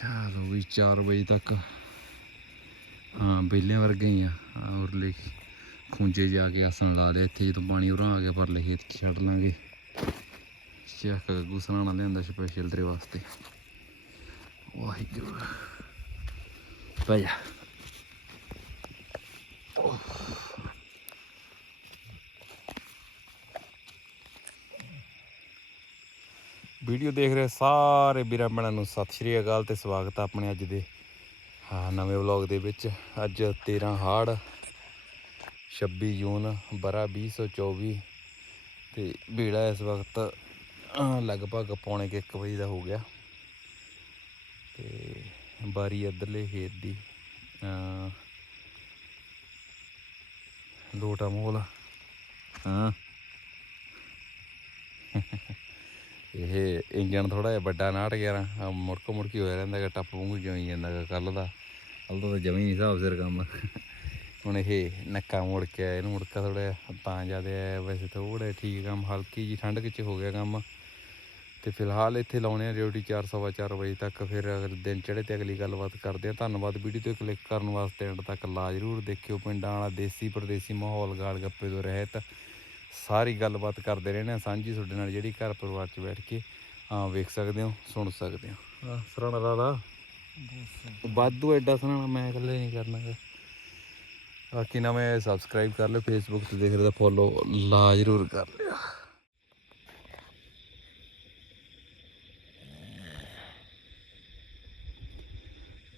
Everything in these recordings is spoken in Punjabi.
ਚਲੋ ਵੀ 4 ਵਜੇ ਤੱਕ। ਹਾਂ ਬੇਲਿਆਂ ਵਰਗੇ ਹੀ ਆ। ਆਹ ਉਰਲੇ ਖੁੰਝੇ ਜਾ ਕੇ ਆਸਣ ਲਾ ਲਿਆ ਇੱਥੇ ਜਦੋਂ ਪਾਣੀ ਉਰਾਂ ਆ ਗਿਆ, ਪਰਲੇ ਖੇਤ 'ਚ ਛੱਡ ਲਾਂਗੇ। ਚੱਕ ਗੁਸਰਾਣਾ ਲਿਆਂਦਾ ਸਪੈਸ਼ਲ ਤੇਰੇ ਵਾਸਤੇ। ਵਾਹਿਗੁਰੂ। ਪਈ ਵੀਡੀਓ ਦੇਖ ਰਹੇ ਸਾਰੇ ਵੀਰਾਂ ਭੈਣਾਂ ਨੂੰ। ਸਤਿ ਸ਼੍ਰੀ ਅਕਾਲ ਤੇ ਸਵਾਗਤ ਹੈ ਆਪਣੇ ਅੱਜ ਦੇ ਹਾਂ ਨਵੇਂ ਵਲੌਗ ਦੇ ਵਿੱਚ। ਅੱਜ 13 ਹਾੜ 26 ਜੂਨ ਬਰਾ 2024 ਤੇ ਭੀੜਾ ਇਸ ਵਕਤ ਲਗਭਗ ਪੌਣੇ 1 ਵਜੇ ਦਾ ਹੋ ਗਿਆ। ਤੇ ਬਾਰੀ ਇੱਧਰਲੇ ਖੇਤ ਦੀ ਅਹ, ਲੋਟਾ ਮੋਲ ਹਾਂ। ਇਹ ਇੰਜਨ ਥੋੜਾ ਜਿਹਾ ਵੱਡਾ 911 ਮੁੜਕ ਮੁੜਕੀ ਹੋਇਆ ਰਹਿੰਦਾ ਕਿ ਟੱਪ ਵਾਂਗੂ ਜੋਈ ਜਾਂਦਾ ਕੱਲ ਦਾ। ਕੱਲ ਦਾ ਜਮੀ ਨਹੀਂ ਹਿਸਾਬ ਸਿਰ ਕੰਮ। ਹੁਣ ਇਹ ਨੱਕਾ ਮੁੜ ਕੇ ਆਇਆ, ਇਹਨੂੰ ਮੁੜਕਾ ਥੋੜਾ ਜਿਹਾ ਤਾਂ ਜ਼ਿਆਦਾ ਆਇਆ, ਵੈਸੇ ਥੋੜਾ ਠੀਕ ਕੰਮ, ਹਲਕੀ ਜੀ ਠੰਡ ਵਿੱਚ ਹੋ ਗਿਆ ਕੰਮ। ਤੇ ਫਿਲਹਾਲ ਇੱਥੇ ਲਾਉਣੇ ਆ ਡਿਊਟੀ 4:15 ਵਜੇ ਤੱਕ, ਫਿਰ ਅਗਰ ਦਿਨ ਚੜੇ ਤੇ ਅਗਲੀ ਗੱਲਬਾਤ ਕਰਦੇ ਆ। ਧੰਨਵਾਦ ਵੀਡੀਓ ਤੇ ਕਲਿੱਕ ਕਰਨ ਵਾਸਤੇ, ਐਂਡ ਤੱਕ ਲਾ ਜ਼ਰੂਰ ਦੇਖਿਓ। ਪਿੰਡਾਂ ਵਾਲਾ ਦੇਸੀ ਪਰਦੇਸੀ ਮਾਹੌਲ ਗਾਲ ਗੱਪੇ ਤੋਂ ਰਹਿਤ। ਸਾਰੀ ਗੱਲਬਾਤ ਕਰਦੇ ਰਹਿੰਦੇ ਆ ਸਾਂਝੀ ਤੁਹਾਡੇ ਨਾਲ ਜਿਹੜੀ ਘਰ ਪਰਿਵਾਰ 'ਚ ਬੈਠ ਕੇ ਆ ਵੇਖ ਸਕਦੇ ਹੋ ਸੁਣ ਸਕਦੇ ਹੋ। ਸਰਾਣਾ ਲਾ ਲਾ ਵਾਧੂ ਐਡਾ ਸਰਾਣਾ ਮੈਂ ਇਕੱਲੇ ਨਹੀਂ ਕਰਨਾ। ਬਾਕੀ ਨਾ ਮੈਂ ਸਬਸਕ੍ਰਾਈਬ ਕਰ ਲਿਓ ਫੇਸਬੁੱਕ ਤੇ ਦੇਖ ਰਹੇ ਤਾਂ ਫੋਲੋ ਲਾ ਜ਼ਰੂਰ ਕਰ ਲਿਓ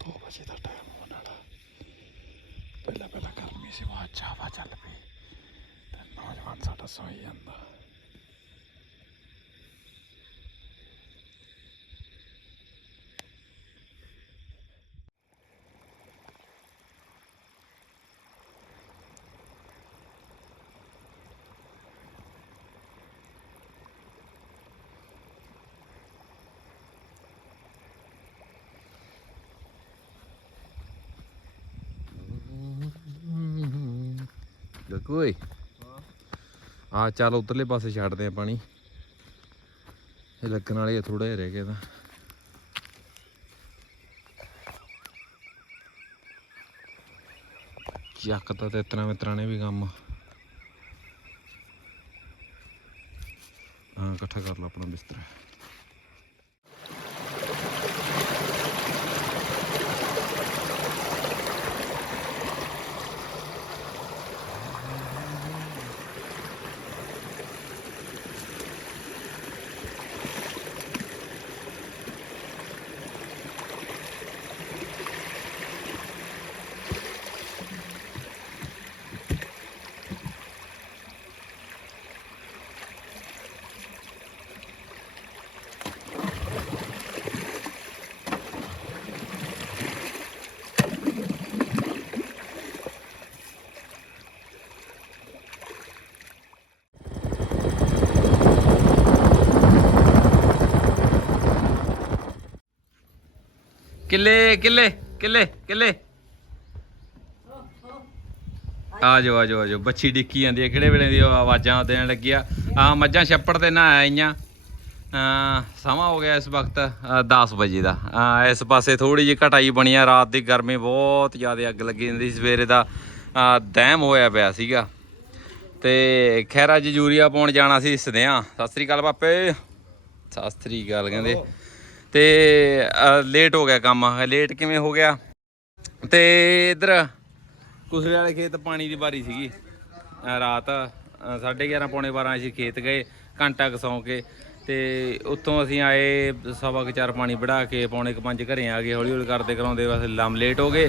ਦੋ ਵਜੇ ਦਾ ਟਾਈਮ ਹੋਣ ਵਾਲਾ ਪਹਿਲਾਂ ਪਹਿਲਾਂ ਗਰਮੀ ਸੀ ਬਾਅਦ ਚ ਹਵਾ ਚੱਲ ਪਈ ਤੇ ਨੌਜਵਾਨ ਸਾਡਾ ਸੌਈ ਜਾਂਦਾ ਗੱਗੂ ਓਏ ਆ ਚੱਲ ਉਧਰਲੇ ਪਾਸੇ ਛੱਡਦੇ ਆ ਪਾਣੀ। ਇਹ ਲੱਗਣ ਵਾਲੇ ਥੋੜਾ ਜਿਹਾ ਰਹਿ ਗਿਆ ਤਾਂ। ਚੱਕ ਤਾਂ ਤੇ ਇਤਨਾ ਮਿੱਤਰਾਂ ਨੇ ਵੀ ਕੰਮ। ਹਾਂ, ਇਕੱਠਾ ਕਰ ਲਾ ਆਪਣਾ ਬਿਸਤਰਾ। ਕਿੱਲੇ ਕਿੱਲੇ ਕਿੱਲੇ ਕਿੱਲੇ। ਆ ਜਾਓ ਆ ਜਾਓ ਆ ਜਾਓ ਬੱਚੀ ਡਿੱਕੀ ਜਾਂਦੀ ਹੈ, ਕਿਹੜੇ ਵੇਲੇ ਦੀ ਉਹ ਆਵਾਜ਼ਾਂ ਦੇਣ ਲੱਗੀਆਂ ਆ? ਮੱਝਾਂ ਛੱਪੜ ਤੇ ਨਾ ਆਈਆਂ। ਸਮਾਂ ਹੋ ਗਿਆ ਇਸ ਵਕਤ 10 ਵਜੇ ਦਾ। ਇਸ ਪਾਸੇ ਥੋੜੀ ਜਿਹੀ ਘਟਾਈ ਬਣੀ ਆ। ਰਾਤ ਦੀ ਗਰਮੀ ਬਹੁਤ ਜ਼ਿਆਦਾ ਅੱਗ ਲੱਗੀ ਜਾਂਦੀ ਸੀ। ਸਵੇਰੇ ਦਾ ਦਹਿਮ ਹੋਇਆ ਪਿਆ ਸੀਗਾ। ਤੇ ਖੈਰਾ, ਅੱਜ ਯੂਰੀਆ ਪਾਉਣ ਜਾਣਾ ਸੀ, ਸਦਿਆਂ। ਸਤਿ ਸ੍ਰੀ ਅਕਾਲ, ਪਾਪੇ। ਸਤਿ ਸ੍ਰੀ ਅਕਾਲ, ਕਹਿੰਦੇ। ਤੇ ਲੇਟ ਹੋ ਗਿਆ ਕੰਮ ਲੇਟ ਕਿਵੇਂ ਹੋ ਗਿਆ? ਤੇ ਇਧਰ ਕੁਸਲੇ ਵਾਲੇ ਖੇਤ ਪਾਣੀ ਦੀ ਵਾਰੀ ਸੀਗੀ। ਅ, ਰਾਤ 11:30 ਪੌਣੇ 12 ਅਸੀਂ ਖੇਤ ਗਏ ਘੰਟਾ ਕੁ ਸੌਂ ਕੇ ਤੇ ਉੱਥੋਂ ਅਸੀਂ ਆਏ ਸਵਾ ਕੁ ਚਾਰ ਪਾਣੀ ਵੜਾ ਕੇ ਪੌਣੇ ਕੁ ਪੰਜ ਘਰੇ ਆ ਗਏ ਹੌਲੀ ਹੌਲੀ ਕਰਦੇ ਕਰਾਉਂਦੇ ਬਸ ਲਾਮ ਲੇਟ ਹੋ ਗਏ।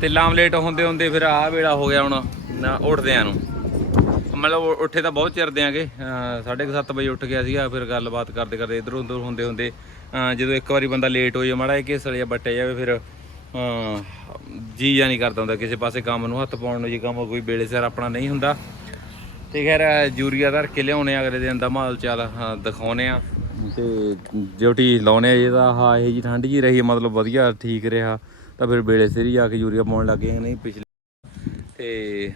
ਤੇ ਲਾਮ ਲੇਟ ਹੁੰਦੇ ਹੁੰਦੇ ਫਿਰ ਆਹ ਵੇਲਾ ਹੋ ਗਿਆ ਹੁਣ ਨਾ ਉੱਠਦਿਆਂ ਨੂੰ। ਮਤਲਬ ਉੱਠੇ ਤਾਂ ਬਹੁਤ ਚਿਰ ਦੇ ਆਂਗੇ। 7:30 ਵਜੇ ਉੱਠ ਗਿਆ ਸੀਗਾ ਫਿਰ ਗੱਲਬਾਤ ਕਰਦੇ ਕਰਦੇ ਇਧਰ ਉਧਰ ਹੁੰਦੇ ਹੁੰਦੇ ਜਦੋਂ ਇੱਕ ਵਾਰੀ ਬੰਦਾ ਲੇਟ ਹੋ ਜਾਏ ਮਾੜਾ ਜਿਹਾ ਘੇਸਲ ਜਾਂ ਬੱਟੇ ਜਾਵੇ ਫਿਰ ਜੀ ਜਾਂ ਨਹੀਂ ਕਰਦਾ ਹੁੰਦਾ ਕਿਸੇ ਪਾਸੇ ਕੰਮ ਨੂੰ ਹੱਥ ਪਾਉਣ ਨੂੰ ਜੇ ਕੰਮ ਕੋਈ ਵੇਲੇ ਸਿਰ ਆਪਣਾ ਨਹੀਂ ਹੁੰਦਾ। ਤੇ ਖੈਰ ਯੂਰੀਆ ਧਰ ਕੇ ਲਿਆਉਣੇ ਆ ਅਗਲੇ ਦਿਨ ਦਾ ਮਾਲ ਚਾਲ ਹਾਂ, ਦਿਖਾਉਣੇ ਆ। ਤੇ ਡਿਊਟੀ ਲਾਉਣੇ ਆ ਜਿਹਦਾ ਹਾਂ ਇਹ ਜੀ ਠੰਡ ਜੀ ਰਹੀ ਮਤਲਬ ਵਧੀਆ ਠੀਕ ਰਿਹਾ ਤਾਂ ਫਿਰ ਵੇਲੇ ਸਿਰ ਹੀ ਆ ਕੇ ਯੂਰੀਆ ਪਾਉਣ ਲੱਗੇ ਨਹੀਂ ਪਿਛਲੇ ਤੇ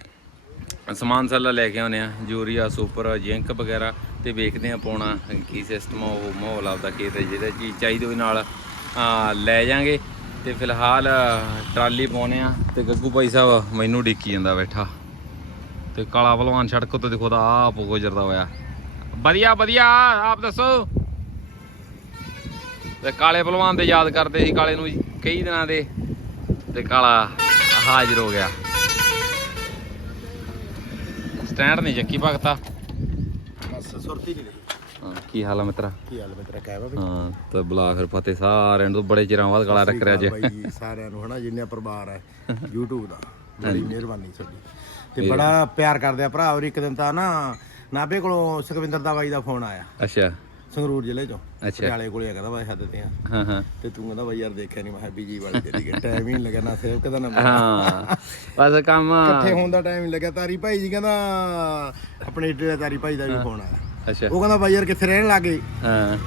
ਸਮਾਨ ਸਾਲਾ ਲੈ ਕੇ ਆਉਨੇ ਆ, ਯੂਰੀਆ, ਸੁਪਰ, ਜਿੰਕ ਵਗੈਰਾ ਤੇ ਵੇਖਦੇ ਆ ਪਾਉਣਾ ਕੀ ਸਿਸਟਮ ਉਹ ਮਾਹੌਲ ਆਪਦਾ ਖੇਤ ਹੈ ਚੀਜ਼ ਚਾਹੀਦੀ ਉਹਦੇ ਨਾਲ ਲੈ ਜਾਾਂਗੇ। ਤੇ ਫਿਲਹਾਲ, ਟਰਾਲੀ ਪਾਉਣੇ ਆ ਤੇ ਗੱਗੂ ਭਾਈ ਸਾਹਿਬ ਮੈਨੂੰ ਡਿੱਕੀ ਜਾਂਦਾ ਬੈਠਾ। ਤੇ ਕਾਲਾ ਭਲਵਾਨ ਸੜਕ ਤੋਂ ਦੇਖੋ ਤਾਂ ਆਪ ਗੁਜ਼ਰਦਾ ਹੋਇਆ। ਵਧੀਆ ਵਧੀਆ, ਆਪ ਦੱਸੋ। ਤੇ ਕਾਲੇ ਭਲਵਾਨ ਦੇ ਯਾਦ ਕਰਦੇ ਸੀ, ਕਾਲੇ ਨੂੰ ਕਈ ਦਿਨਾਂ ਦੇ, ਤੇ ਕਾਲਾ ਹਾਜ਼ਰ ਹੋ ਗਿਆ। ਸਟੈਂਡ ਨਹੀਂ ਚੱਕੀ ਭਗਤਾ ਬਸ ਸੁਰਤੀ ਨਹੀਂ ਰਹੀ। ਹਾਂ, ਕੀ ਹਾਲ ਆ ਮਿੱਤਰਾ? ਕੀ ਹਾਲ ਮਿੱਤਰਾ ਕਹਿ ਵਾ ਬਈ? ਹਾਂ ਤੇ ਬੁਲਾ ਫਿਰ ਫਤਿਹ ਸਾਰਿਆਂ ਨੂੰ ਬੜੇ ਚਿਰਾਂ ਬਾਅਦ ਕਾਲਾ ਟੱਕਰਿਆ ਅੱਜ ਬਾਈ ਜੀ। ਸਾਰਿਆਂ ਨੂੰ ਹਨਾ ਜਿੰਨੇ ਪਰਿਵਾਰ ਹੈ YouTube ਦਾ। ਬੜੀ ਮਿਹਰਬਾਨੀ ਤੁਹਾਡੀ। ਤੇ ਬੜਾ ਪਿਆਰ ਕਰਦੇ ਆ ਭਰਾ ਔਰ ਇੱਕ ਦਿਨ ਤਾਂ ਨਾ ਨਾਬੇ ਕੋਲੋਂ ਸੁਖਵਿੰਦਰ ਦਾ ਬਾਈ ਦਾ ਫੋਨ ਆਇਆ। ਅੱਛਾ। ਸੰਗਰੂਰ ਜ਼ਿਲ੍ਹੇ ਚੋਂ। ਅੱਛਾ। ਪਟਿਆਲੇ ਕੋਲੇ ਕਹਿੰਦਾ ਬਾਈ ਹੱਦ ਤੇ ਆ ਹਾਂ ਹਾਂ। ਤੇ ਤੂੰ ਕਹਿੰਦਾ ਬਾਈ ਯਾਰ ਦੇਖਿਆ ਨਹੀਂ ਮੈਂ ਹੈਪੀ ਜੀ ਵਾਲੀ ਤੇਰੀ ਗਿਆ ਟਾਈਮ ਹੀ ਨਹੀਂ ਲੱਗਿਆ ਨਾ ਸੇਵਕ ਦਾ ਨੰਬਰ ਹਾਂ ਬਸ ਕੰਮ ਇਕੱਠੇ ਹੋਣ ਦਾ ਟਾਈਮ ਲੱਗਿਆ। ਤਾਰੀ ਭਾਈ ਜੀ ਕਹਿੰਦਾ ਆਪਣੇ ਏਡੇ ਦਾ ਤਾਰੀ ਭਾਈ ਦਾ ਵੀ ਫੋਨ ਆਇਆ। ਅੱਛਾ। ਉਹ ਕਹਿੰਦਾ ਬਾਈ ਯਾਰ ਕਿੱਥੇ ਰਹਿਣ ਲੱਗੇ ਹਾਂ।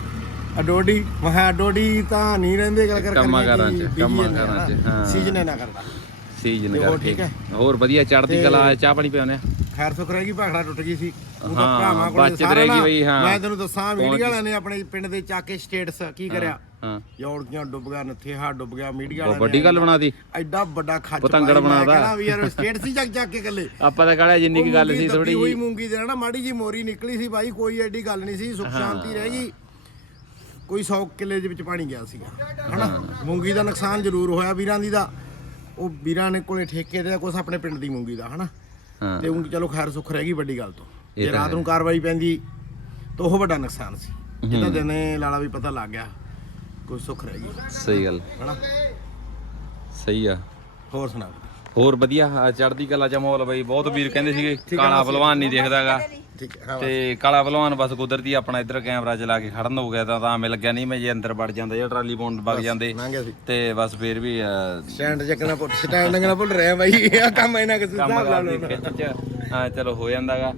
ਅਡੋਡੀ। ਮਹਾ ਅਡੋਡੀ ਤਾਂ ਨਹੀਂ ਰਹਿੰਦੇ ਗੱਲ ਕਰ ਕੰਮਾਂ ਕਾਰਾਂ 'ਚ, ਕੰਮਾਂ ਕਾਰਾਂ 'ਚ, ਹਾਂ। ਸੀਜ਼ਨ ਹੈ ਨਾ ਕਰਦਾ। ਸੀਜ਼ਨ ਕਰਕੇ। ਹੈ? ਹੋਰ ਵਧੀਆ ਚੜ੍ਹਦੀ ਕਲਾ ਚਾਹ ਪਾਣੀ ਪਿਆਉਨੇ ਆ। ਖੈਰ ਸੁੱਖ ਰਹਿ ਗਈ ਭਾਖੜਾ ਟੁੱਟ ਗਈ ਸੀ। ਉਹ ਤਾਂ ਹਾਂ, ਭਰਾਵਾਂ ਕੋਲੇ ਬਚਤ ਰਹਿ ਗਈ ਬਈ, ਹਾਂ। ਮੈਂ ਤੈਨੂੰ ਦੱਸਾਂ ਮੀਡੀਆ ਵਾਲਿਆਂ ਨੇ ਆਪਣੇ ਪਿੰਡ ਦੇ ਚਾਕੇ ਸਟੇਟਸ ਕੀ ਕਰਿਆ? ਹਾਂ। ਯੌੜਕੀਆਂ ਡੁੱਬ ਗਿਆ ਨੱਥੇਹਾ ਡੁੱਬ ਗਿਆ ਮੀਡੀਆ ਬਹੁਤ ਵਾਲਿਆਂ ਵੱਡੀ ਗੱਲ ਬਣਾਤੀ। ਐਡਾ ਵੱਡਾ ਖੱਜ ਪਤੰਗੜ ਬਣਾਤਾ। ਕਹਿਣਾ ਵੀ ਯਾਰ ਸਟੇਟਸ ਹੀ ਚੱਕ ਚੱਕ ਕੇ ਕੱਲੇ ਆਪਾਂ ਤਾਂ ਕਹੜਾ ਜਿੰਨੀ ਕੀ ਗੱਲ ਸੀ ਥੋੜੀ ਹੋਈ ਜੀ ਮੂੰਗੀ ਦੇ ਨਾ ਮਾੜੀ ਜੀ ਮੋਰੀ ਨਿਕਲੀ ਸੀ ਬਾਈ ਕੋਈ ਐਡੀ ਗੱਲ ਨਹੀਂ ਸੀ ਸੁਖ ਸ਼ਾਂਤੀ ਰਹਿ ਗਈ। ਕੋਈ 100 ਕਿੱਲੇ ਦੇ ਵਿੱਚ ਪਾਣੀ ਗਿਆ ਸੀਗਾ ਹਨਾ? ਮੂੰਗੀ ਦਾ ਨੁਕਸਾਨ ਜ਼ਰੂਰ ਹੋਇਆ ਵੀਰਾਂ ਦੀ ਦਾ। ਉਹ ਵੀਰਾਂ ਨੇ ਕੋਲੇ ਠੇਕੇ ਤੇ ਕੁਛ ਆਪਣੇ ਪਿੰਡ ਦੀ ਮੂੰਗੀ ਦਾ ਹਨਾ? ਤੇ ਉਹ ਚਲੋ ਖੈਰ ਸੁੱਖ ਰਹਿ ਗਈ ਵੱਡੀ ਗੱਲ ਤੋਂ। ਜੇ ਰਾਤ ਨੂੰ ਕਾਰਵਾਈ ਪੈਂਦੀ ਤਾਂ ਉਹ ਵੱਡਾ ਨੁਕਸਾਨ ਸੀ। ਜਿਹਦਾ ਦਿਨੇ ਲਾਲਾ ਵੀ ਪਤਾ ਲੱਗ ਗਿਆ ਕੋਈ ਸੁੱਖ ਰਹਿ ਗਈ। ਸਹੀ ਗੱਲ। ਹਨਾ? ਸਹੀ ਆ। ਹੋਰ ਸੁਣਾ। ਹੋਰ ਵਧੀਆ ਆਹ ਚੜ੍ਹਦੀ ਕਲਾ ਚ ਮਾਹੌਲ ਬਈ। ਬਹੁਤ ਵੀਰ ਕਹਿੰਦੇ ਸੀਗੇ ਕਾਲਾ ਭਲਵਾਨ ਨਹੀਂ ਦਿਖਦਾਗਾ। ਠੀਕ ਹੈ ਹਾਂ ਤੇ ਕਾਲਾ ਭਲਵਾਨ ਬਸ ਕੁਦਰਤੀ ਆਪਣਾ ਇੱਧਰ ਕੈਮਰਾ ਚਲਾ ਕੇ ਖੜਨ ਹੋ ਗਿਆ ਤਾਂ ਤਾਂ ਐਵੇਂ ਲੱਗਿਆ ਨਹੀਂ ਮੈਂ ਜੇ ਅੰਦਰ ਵੜ ਜਾਂਦਾ ਜਾਂ ਟਰਾਲੀ ਪਾਉਣ ਵਗ ਜਾਂਦੇ। ਗਿਆ ਸੀ। ਤੇ ਬਸ ਫੇਰ ਵੀ ਅਹ, ਸਟੈਂਡ ਚੱਕਣਾ ਪੁੱਟ ਸਟੈਂਡ ਲੰਗਣਾ ਭੁੱਲ ਰਿਹਾ ਬਾਈ ਇਹ ਕੰਮ ਇਹਨਾਂ ਕਿਸ ਕੰਮ ਹਿਸਾਬ ਲਾ ਕਰਦੇ ਲਓ ਖਿੱਚ ਚ। ਹਾਂ ਚਲੋ ਹੋ ਜਾਂਦਾਗਾ।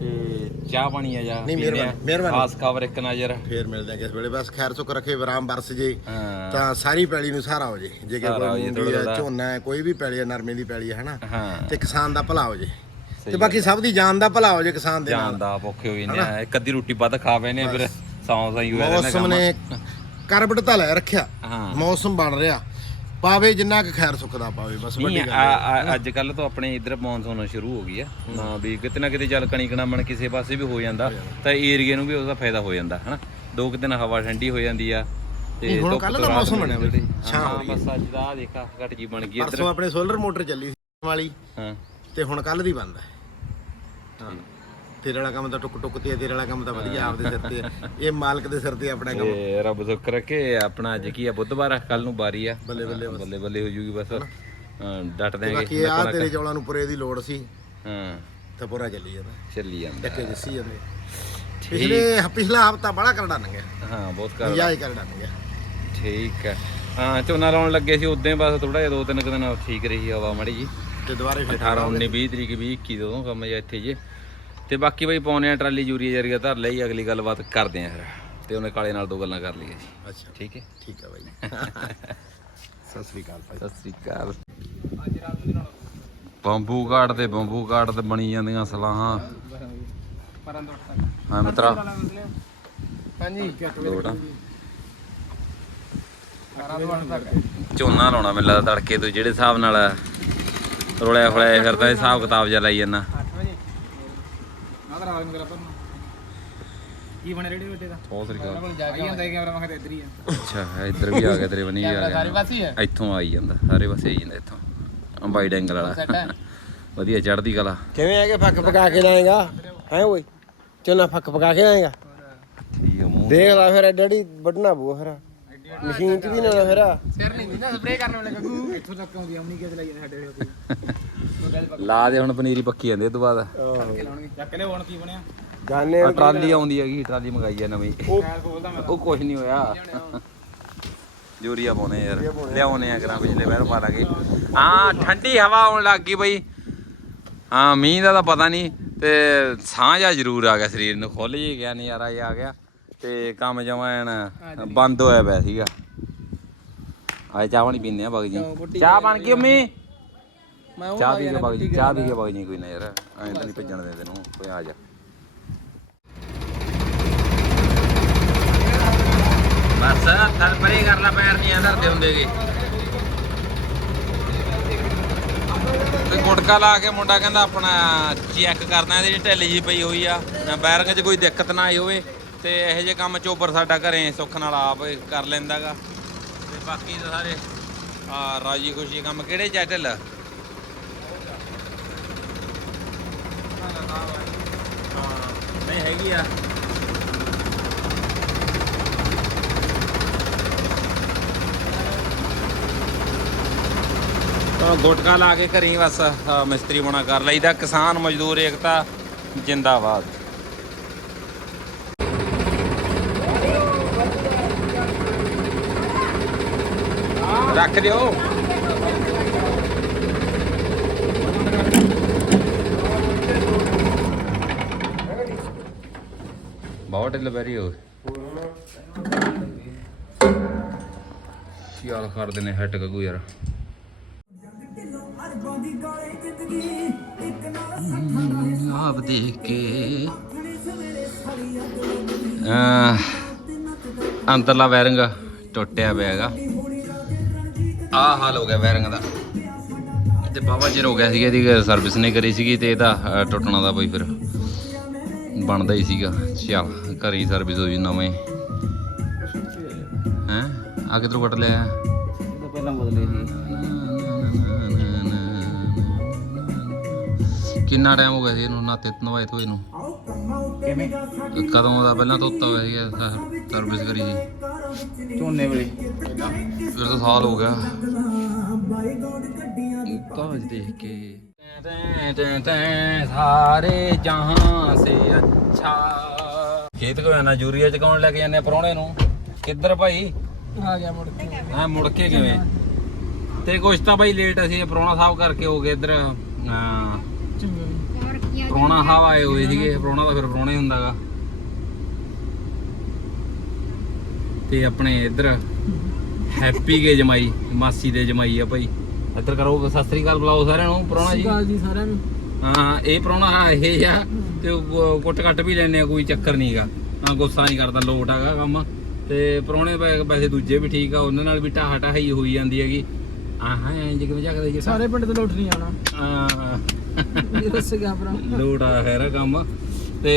ਤੇ ਚਾਹ ਪਾਣੀ ਆ ਜਾ ਨਹੀਂ, ਆ। ਮਿਹਰਬਾਨੀ, ਮਿਹਰਬਾਨੀ। ਖਾਸ ਖਬਰ ਇੱਕ ਨਜ਼ਰ। ਫੇਰ ਮਿਲਦੇ ਆ ਕਿਸ ਵੇਲੇ। ਬਸ ਖੈਰ ਸੁੱਖ ਰੱਖੇ ਵਿਰਾਮ ਬਰਸ ਜੇ। ਹਾਂ। ਤਾਂ ਸਾਰੀ ਪੈਲੀ ਨੂੰ ਸਹਾਰਾ ਹੋ ਜੇ। ਜੇ ਕਿ ਸਹਾਰਾ ਹੋ ਕੋਈ ਜੇ, ਮੂੰਗੀ ਥੋੜ੍ਹਾ। ਹੈ ਝੋਨਾ ਹੈ ਕੋਈ ਵੀ ਪੈਲੀ ਹੈ ਨਰਮੇ ਦੀ ਪੈਲੀ ਹੈ ਹਨਾ। ਹਾਂ। ਤੇ ਕਿਸਾਨ ਦਾ ਭਲਾ ਹੋ ਜੇ। ਤੇ ਬਾਕੀ ਸਭ ਦੀ ਜਾਨ ਦਾ ਭਲਾ ਹੋ ਜੇ ਕਿਸਾਨ ਦੇ ਨਾਲ। ਜਾਨ ਦਾ ਭੁੱਖੇ ਹੋਈ ਨੇ ਇੱਕ ਅੱਧੀ ਰੋਟੀ ਵੱਧ ਖਾ ਪਏ ਨੇ ਫਿਰ ਸੌਂ ਸਹੀ ਹੋਇਆ ਰਹਿੰਦਾ ਮੌਸਮ ਨੇ ਕਰਬਟ ਤਾਂ ਲੈ ਰੱਖਿਆ। ਹਾਂ। ਮੌਸਮ ਬਣ ਰਿਹਾ। ਪਾਵੇ ਜਿੰਨਾ ਕੁ ਖੈਰ ਸੁੱਖ ਦਾ ਪਾਵੇ ਬਸ ਵੱਡੀ ਗੱਲ ਅੱਜ ਕੱਲ ਤੋਂ ਆਪਣੇ ਇਧਰ ਮੌਨਸੂਨ ਸ਼ੁਰੂ ਹੋ ਗਈ ਆ। ਹਾਂ। ਵੀ ਕਿਤੇ ਨਾ ਕਿਤੇ ਚੱਲ ਕਣੀ ਕਣਾ ਕਿਸੇ ਪਾਸੇ ਵੀ ਹੋ ਜਾਂਦਾ ਤਾਂ ਏਰੀਏ ਨੂੰ ਵੀ ਉਹਦਾ ਫਾਇਦਾ ਹੋ ਜਾਂਦਾ ਹਨਾ? ਦੋ ਕੁ ਦਿਨ ਹਵਾ ਠੰਡੀ ਹੋ ਜਾਂਦੀ ਆ ਨਹੀਂ, ਹੁਣ ਤੋਂ ਦਾ ਮੌਸਮ ਬਣਿਆ ਜਾਂਦੀ। ਬਈ, ਛਾਂ ਹੋ ਹਾਂ, ਬਸ ਅੱਜ ਦਾ ਦੇਖਾ ਘਟ ਜੀ ਬਣ ਗਈ ਇੱਧਰ। ਪਰਸੋਂ ਆਪਣੇ ਸੋਲਰ ਮੋਟਰ ਚੱਲੀ ਸੀ ਵਾਲੀ ਹਾਂ। ਤੇ ਹੁਣ ਕੱਲ ਦੀ ਬੰਦ ਹਾਂ ਤੇਰੇ ਵਾਲਾ ਕੰਮ ਤਾਂ ਟੁੱਕ ਟੁੱਕ ਤੇ ਹੈ, ਤੇਰੇ ਵਾਲਾ ਕੰਮ ਤਾਂ ਵਧੀਆ ਆਪਦੇ ਸਿਰ ਤੇ ਹੈ। ਇਹ ਮਾਲਕ ਦੇ ਸਿਰ ਤੇ ਆਪਣਾ ਕੰਮ। ਤੇ ਰੱਬ ਸੁੱਖ ਰੱਖੇ ਆਪਣਾ ਅੱਜ ਕੀ ਆ ਬੁੱਧਵਾਰ ਕੱਲ ਨੂੰ ਬਾਰੀ ਆ। ਬੱਲੇ ਬੱਲੇ। ਬੱਲੇ ਬੱਲੇ ਹੋ ਜੂਗੀ ਬਸ। ਹਾਂ, ਡਟ ਦੇਾਂਗੇ ਬਾਕੀ ਆ ਤੇਰੇ ਚੌਲਾਂ ਨੂੰ ਪੁਰੇ ਦੀ ਲੋੜ ਸੀ। ਹਾਂ। ਤੇ ਪੂਰਾ ਚੱਲੀ ਜਾਂਦਾ। ਚੱਲੀ ਜਾਂਦਾ। ਟੱਕੇ ਜਿੱਸੀ ਜਾਂਦੇ। ਪਿਛਲੇ ਪਿਛਲਾ ਹਫਤਾ ਬੜਾ ਕਰੜਾ ਲੰਘਿਆ ਹਾਂ ਬਹੁਤ ਕਰ ਹੀ ਕਰੜਾ ਲੰਘਿਆ ਠੀਕ ਹੈ ਹਾਂ ਝੋਨਾ ਲਾਉਣ ਲੱਗੇ ਸੀ ਉਦੋਂ ਬਸ ਥੋੜਾ ਜਿਹਾ ਦੋ ਤਿੰਨ ਕੁ ਦਿਨ ਠੀਕ ਰਹੀ ਹਵਾ ਮਾੜੀ ਜੀ ਤੇ ਦੁਬਾਰੇ ਫਿਰ 18 19 20 ਤਰੀਕ 20 21 ਤੋਂ ਕੰਮ ਜਿਹਾ ਇੱਥੇ ਜੇ। ਤੇ ਬਾਕੀ ਬਈ ਪਾਉਨੇ ਆ ਟਰਾਲੀ ਯੂਰੀਆ ਜਰੀਆ ਧਰ ਲਈ ਅਗਲੀ ਗੱਲਬਾਤ ਕਰਦੇ ਆ ਫਿਰ। ਤੇ ਉਹਨੇ ਕਾਲੇ ਨਾਲ ਦੋ ਗੱਲਾਂ ਕਰ ਲਈਆਂ ਜੀ। ਅੱਛਾ। ਠੀਕ ਹੈ? ਠੀਕ ਹੈ ਬਾਈ। ਸਤਿ ਸ੍ਰੀ ਅਕਾਲ ਭਾਈ। ਸਤਿ ਸ੍ਰੀ ਅਕਾਲ। ਬੰਬੂ ਕਾਟ ਤੇ ਬੰਬੂ ਕਾਟ ਤੇ ਬਣੀ ਜਾਂਦੀਆਂ ਸਲਾਹਾਂ। ਹਾਂ ਮਿੱਤਰਾ। ਹਾਂਜੀ। ਝੋਨਾ ਲਾਉਣਾ ਮੈਨੂੰ ਲੱਗਦਾ ਤੜਕੇ ਤੋਂ ਜਿਹੜੇ ਹਿਸਾਬ ਨਾਲ ਰੋਲਿਆ ਫੜਿਆ ਫਿਰਦਾ ਹਿਸਾਬ ਕਿਤਾਬ ਜਿਹਾ ਲਾਈ ਜਾਂਦਾ। ਕੀ ਬਣੇ ਰੇੜੀ ਬੇਟੇ ਦਾ? ਬਹੁਤ ਸ੍ਰੀ ਅਕਾਲ ਆਈ ਜਾਂਦਾ ਕੈਮਰਾ ਮੈਂ ਕਿਹਾ ਇੱਧਰ ਹੀ ਆ। ਅੱਛਾ ਇੱਧਰ ਵੀ ਆ ਗਿਆ ਤੇਰੇ ਬਣੀ ਆ ਗਿਆ। ਪਾਸੇ ਹੀ ਹੈ ਇੱਥੋਂ ਆਈ ਜਾਂਦਾ ਸਾਰੇ ਪਾਸੇ ਆਈ ਜਾਂਦਾ ਇੱਥੋਂ। ਅੰਬਾਈ ਡੈਂਗਲ ਵਾਲਾ। ਵਧੀਆ ਚੜ੍ਹਦੀ ਕਲਾ। ਕਿਵੇਂ ਹੈਗੇ ਫੱਕ ਪਕਾ ਕੇ ਲਾਏਗਾ? ਹੈ ਓਏ? ਚੋਨਾ ਫੱਕ ਪਕਾ ਕੇ ਲਾਏਗਾ। ਠੀਕ ਆ ਮੂੰਹ ਦੇਖ ਲੈ ਫਿਰ ਡੈਡੀ ਵੱਢਣਾ ਪਊ ਫਿਰ। ਮਸ਼ੀਨ 'ਚ ਵੀ ਨਾ ਫਿਰ। ਸਿਰ ਨਹੀਂ ਦਿੰਦਾ ਸਪਰੇਅ ਕਰਨ ਵਾਲੇ ਗੱਗੂ ਇੱਥੋਂ ਤੱਕ ਆਉਂਦੀ ਆਉਣੀ ਕਿਤੇ ਲਾਈ ਸਾਡੇ ਕੋਲ ਲਾ ਦੇ ਹੁਣ ਪਨੀਰੀ ਪੱਕੀ ਜਾਂਦੀ ਇਹ ਤੋਂ ਬਾਅਦ। ਕੇ ਲਾਉਣਗੇ। ਚੱਕ ਲੈ ਹੁਣ ਕੀ ਬਣਿਆ। ਆ ਟਰਾਲੀ ਆਉਂਦੀ ਹੈਗੀ ਟਰਾਲੀ ਮੰਗਾਈ ਆ ਨਵੀਂ। ਖੈਰ ਬੋਲਦਾ ਮੈਂ ਉਹ ਕੁਝ ਨਹੀਂ ਹੋਇਆ। ਯੂਰੀਆ ਪਾਉਣੇ ਯਾਰ ਲਿਆਉਣੇ ਆ ਕਰਾਂ ਪਿਛਲੇ ਵਾਰ ਪਾ ਲਾਂਗੇ। ਹਾਂ ਠੰਡੀ ਹਵਾ ਆਉਣ ਲੱਗ ਗਈ ਬਈ। ਹਾਂ ਮੀਂਹ ਦਾ ਤਾਂ ਪਤਾ ਨਹੀਂ ਤੇ ਸਾਹ ਜਾ ਜ਼ਰੂਰ ਆ ਗਿਆ ਸਰੀਰ ਨੂੰ ਖੁੱਲ ਜੀ ਗਿਆ ਨਜ਼ਾਰਾ ਜਿਹਾ ਆ ਗਿਆ। ਤੇ ਕੰਮ ਜਮਾਂ ਐਨ ਬੰਦ ਹੋਇਆ ਪਿਆ ਸੀਗਾ। ਆਏ ਚਾਹ ਪਾਣੀ ਪੀਨੇ ਆ ਬਗ ਜੀ। ਚਾਹ ਬਣ ਗਈ ਮੰਮੀ? ਚਾਹ ਪੀ ਕੇ ਬਗ ਜੀ ਚਾਹ ਪੀ ਕੇ ਬਗ ਜੀ ਕੋਈ ਨਾ ਯਾਰ। ਐਂ ਤਾਂ ਨਹੀਂ ਭੇਜਣ ਦੇ ਤੈਨੂੰ ਕੋਈ ਆ ਜਾ। ਬਸ ਥਰ ਪਰੇ ਕਰ ਲੈ ਪੈਰ ਨਹੀਂ ਧਰਦੇ ਹੁੰਦੇਗੇ ਤੇ ਗੁਟਕਾ ਲਾ ਕੇ ਮੁੰਡਾ ਕਹਿੰਦਾ ਆਪਣਾ ਚੈੱਕ ਕਰਨਾ ਇਹਦੀ ਢਿੱਲ ਜੀ ਪਈ ਹੋਈ ਆ। ਬੈਰਿੰਗ 'ਚ ਕੋਈ ਦਿੱਕਤ ਨਾ ਆਈ ਹੋਵੇ। ਤੇ ਇਹੋ ਜਿਹੇ ਕੰਮ ਚੋਬਰ ਸਾਡਾ ਘਰੇ ਸੁੱਖ ਨਾਲ ਆਪ ਕਰ ਲੈਂਦਾਗਾ। ਤੇ ਬਾਕੀ ਤਾਂ ਸਾਰੇ, ਆ ਰਾਜੀ ਖੁਸ਼ੀ ਕੰਮ ਕਿਹੜੇ ਚ ਢਿੱਲ ਨਹੀਂ ਹੈਗੀ ਆ। ਤਾਂ ਗੁਟਕਾ ਲਾ ਕੇ ਘਰੀ ਬਸ ਮਿਸਤਰੀ ਬਣਾ ਕਰ ਲਈਦਾ। ਕਿਸਾਨ ਮਜ਼ਦੂਰ ਏਕਤਾ, ਜਿੰਦਾਬਾਦ। ਰੱਖ ਦਿਓ ਬਹੁਤ ਢਿੱਲ ਬੈਰੀ ਹੋ ਸ਼ਿਆਲ ਕਰਦੇ ਨੇ ਹਟ ਕਗੂ ਯਾਰ। ਆਪ ਦੇਖ ਕੇ। ਅਹ, ਵੈਰਿੰਗ ਟੁੱਟਿਆ ਪਿਆ ਹੈਗਾ। ਆਹ ਹਾਲ ਹੋ ਗਿਆ ਵੈਰਿੰਗ ਦਾ। ਤੇ ਬਾਬਾ ਚਿਰ ਹੋ ਗਿਆ ਸੀਗਾ ਇਹਦੀ ਸਰਵਿਸ ਨਹੀਂ ਕਰੀ ਸੀਗੀ ਤੇ ਇਹਦਾ ਟੁੱਟਣਾ ਦਾ ਬਈ ਫਿਰ ਬਣਦਾ ਹੀ ਸੀਗਾ। ਚੱਲ ਘਰੀ ਸਰਵਿਸ ਹੋ ਜੀ ਨਵੇਂ। ਹੈ? ਆ ਕਿਧਰੋਂ ਕੱਟ ਲਿਆ? ਤਾਂ ਪਹਿਲਾਂ ਬਦਲੇ ਸੀ ਕਿੰਨਾ ਟਾਈਮ ਹੋ ਗਿਆ ਸੀ ਇਹਨੂੰ ਨਾਤੇ ਨਵਾਏ ਤੋਂ ਇਹਨੂੰ? ਕਿਵੇਂ? ਕਦੋਂ ਦਾ ਪਹਿਲਾਂ ਧੋਤਾ ਹੋਇਆ ਸੀਗਾ ਸਰਵਿਸ ਕਰੀ ਸੀ? ਝੋਨੇ ਵੇਲੇ। ਫਿਰ ਤਾਂ ਸਾਲ ਹੋ ਗਿਆ। ਤਾਜ ਦੇਖ ਕੇ। ਤੈਂ ਤੈਂ ਤੈਂ ਸਾਰੇ ਜਹਾਂ ਸੇ ਅੱਛਾ। ਖੇਤ ਕੋ ਨਾ ਜੂਰੀਆ ਚ ਕੌਣ ਲੈ ਕੇ ਜਾਂਦੇ ਪਰੋਣੇ ਨੂੰ। ਕਿੱਧਰ ਭਾਈ? ਆ ਗਿਆ ਮੁੜ ਕੇ। ਹਾਂ ਮੁੜ ਕੇ ਕਿਵੇਂ? ਤੇ ਕੁਛ ਤਾਂ ਭਾਈ ਲੇਟ ਅਸੀਂ ਪਰੋਣਾ ਸਾਹਿਬ ਕਰਕੇ ਹੋ ਗਏ ਇੱਧਰ। ਪਰੋਣਾ ਸਾਹਿਬ ਆਏ ਹੋਏ ਸੀਗੇ। ਪਰੋਣਾ ਤਾਂ ਫਿਰ ਪਰੋਣਾ ਹੀ ਹੁੰਦਾਗਾ। ਤੇ ਆਪਣੇ ਇੱਧਰ ਹੈਪੀ ਕੇ ਜਮਾਈ ਮਾਸੀ ਦੇ ਜਮਾਈ ਆ ਭਾਈ। ਇੱਧਰ ਕਰੋ ਸਤਿ ਸ੍ਰੀ ਅਕਾਲ ਬੁਲਾਓ ਸਾਰਿਆਂ ਨੂੰ ਪਰੋਣਾ ਜੀ। ਜੀ ਸਾਰਿਆਂ ਨੂੰ। ਹਾਂ ਇਹ ਪ੍ਰਾਹੁਣਾ ਇਹ ਆ। ਤੇ ਉਹ ਕੁੱਟ ਕੱਟ ਵੀ ਲੈਨੇ ਆ ਕੋਈ ਚੱਕਰ ਨਹੀਂਗਾ ਹਾਂ ਗੁੱਸਾ ਨਹੀਂ ਕਰਦਾ ਲੋਟ ਹੈਗਾ ਕੰਮ। ਤੇ ਪ੍ਰਾਹੁਣੇ ਵੈਸੇ ਦੂਜੇ ਵੀ ਠੀਕ ਆ ਉਹਨਾਂ ਨਾਲ ਵੀ ਢਾਹ ਢਾਹੀ ਹੋਈ ਜਾਂਦੀ ਹੈਗੀ। ਆਹਾਂ ਇੰਜ ਕਿਵੇਂ ਝੱਕਦੇ ਜੀ ਸਾਰੇ ਪਿੰਡ ਤੋਂ ਲੋਟ ਨਹੀਂ ਆਣਾ ਹਾਂ। ਇਹ ਦੱਸ ਗਿਆ ਭਰਾ। ਲੋਟ ਆ ਖੈਰ ਕੰਮ। ਤੇ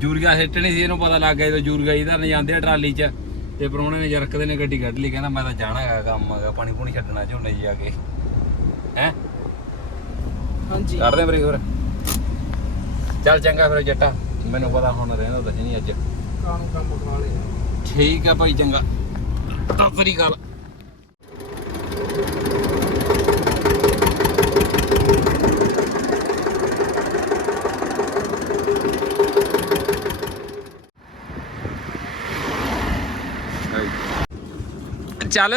ਜੂਰੀਆ ਸਿੱਟਣੀ ਸੀ ਇਹਨੂੰ ਪਤਾ ਲੱਗ ਗਿਆ ਜਦੋਂ ਜੂਰੀਆ ਇਧਰ ਜਾਂਦੇ ਆ ਟਰਾਲੀ 'ਚ। ਤੇ ਪ੍ਰਾਹੁਣੇ ਨੇ ਜਰਕਦੇ ਨੇ ਗੱਡੀ ਕੱਢ ਲਈ ਕਹਿੰਦਾ ਮੈਂ ਤਾਂ ਜਾਣਾ ਹੈਗਾ ਕੰਮ ਹੈਗਾ ਪਾਣੀ ਪੂਣੀ ਛੱਡਣਾ ਝੋਨੇ ਜਾ ਕੇ। ਹੈ? ਹਾਂਜੀ। ਕੱਢ ਦੇ ਬ੍ਰੇਕ ਫਿਰ। ਚੱਲ ਚੰਗਾ ਫਿਰ ਜੱਟਾ ਮੈਨੂੰ ਪਤਾ ਹੁਣ ਰਹਿੰਦਾ ਤਾਂ ਨਹੀਂ ਅੱਜ। ਕਾਨੂੰ ਕੰਮ ਪਕਵਾ ਲਿਆ। ਠੀਕ ਆ ਭਾਈ ਚੰਗਾ। ਸਤਿ ਸ੍ਰੀ ਅਕਾਲ। ਚੱਲ।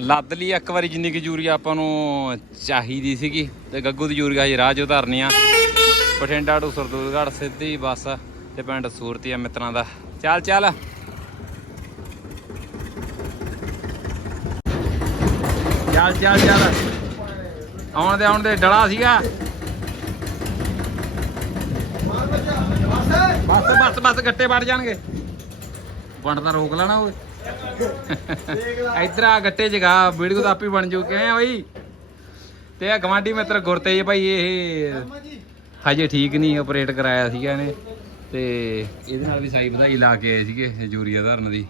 ਲੱਦ ਲਈ ਇੱਕ ਵਾਰੀ ਜਿੰਨੀ ਕਿ ਯੂਰੀਆ ਆਪਾਂ ਨੂੰ ਚਾਹੀਦੀ ਸੀਗੀ ਤੇ ਗੱਗੂ ਦੀ ਯੂਰੀਆ ਹਜੇ ਰਾਹ 'ਚ ਉਤਾਰਨੀ ਆ। ਬਠਿੰਡਾ ਟੂ ਸਰਦੂਲਗੜ੍ਹ ਸਿੱਧੀ ਬੱਸ ਤੇ ਪਿੰਡ ਸੂਰਤੀ ਆ ਮਿੱਤਰਾਂ ਦਾ। ਚੱਲ ਚੱਲ। ਚੱਲ ਚੱਲ ਚੱਲ। ਆਉਣ ਦੇ ਆਉਣ ਦੇ, ਡਲਾ ਸੀਗਾ। ਬਸ ਬਸ ਬਸ, ਗੱਟੇ ਵੜ ਜਾਣਗੇ। ਬਣਦਾ ਰੋਕ ਲੈਣਾ ਓਏ। ਇਧਰ ਆ ਗੱਟੇ ਜਗਾ ਵੀਡੀਓ ਤਾਂ ਆਪੀ ਬਣ ਜੂ। ਕਿਵੇਂ ਆ ਬਈ ਤੇ ਆ ਗਵਾਂਢੀ ਮਿੱਤਰ ਗੁਰਤੇਜ ਭਾਈ, ਇਹ ਹਜੇ ਠੀਕ ਨਹੀਂ ਆਪਰੇਟ ਕਰਾਇਆ ਸੀਗਾ ਇਹਨੇ। ਤੇ ਇਹਦੇ ਨਾਲ ਵੀ ਸਾਈ ਵਧਾਈ ਲਾ ਕੇ ਆਏ ਸੀਗੇ ਯੂਰੀਆ ਧਰਨ ਦੀ।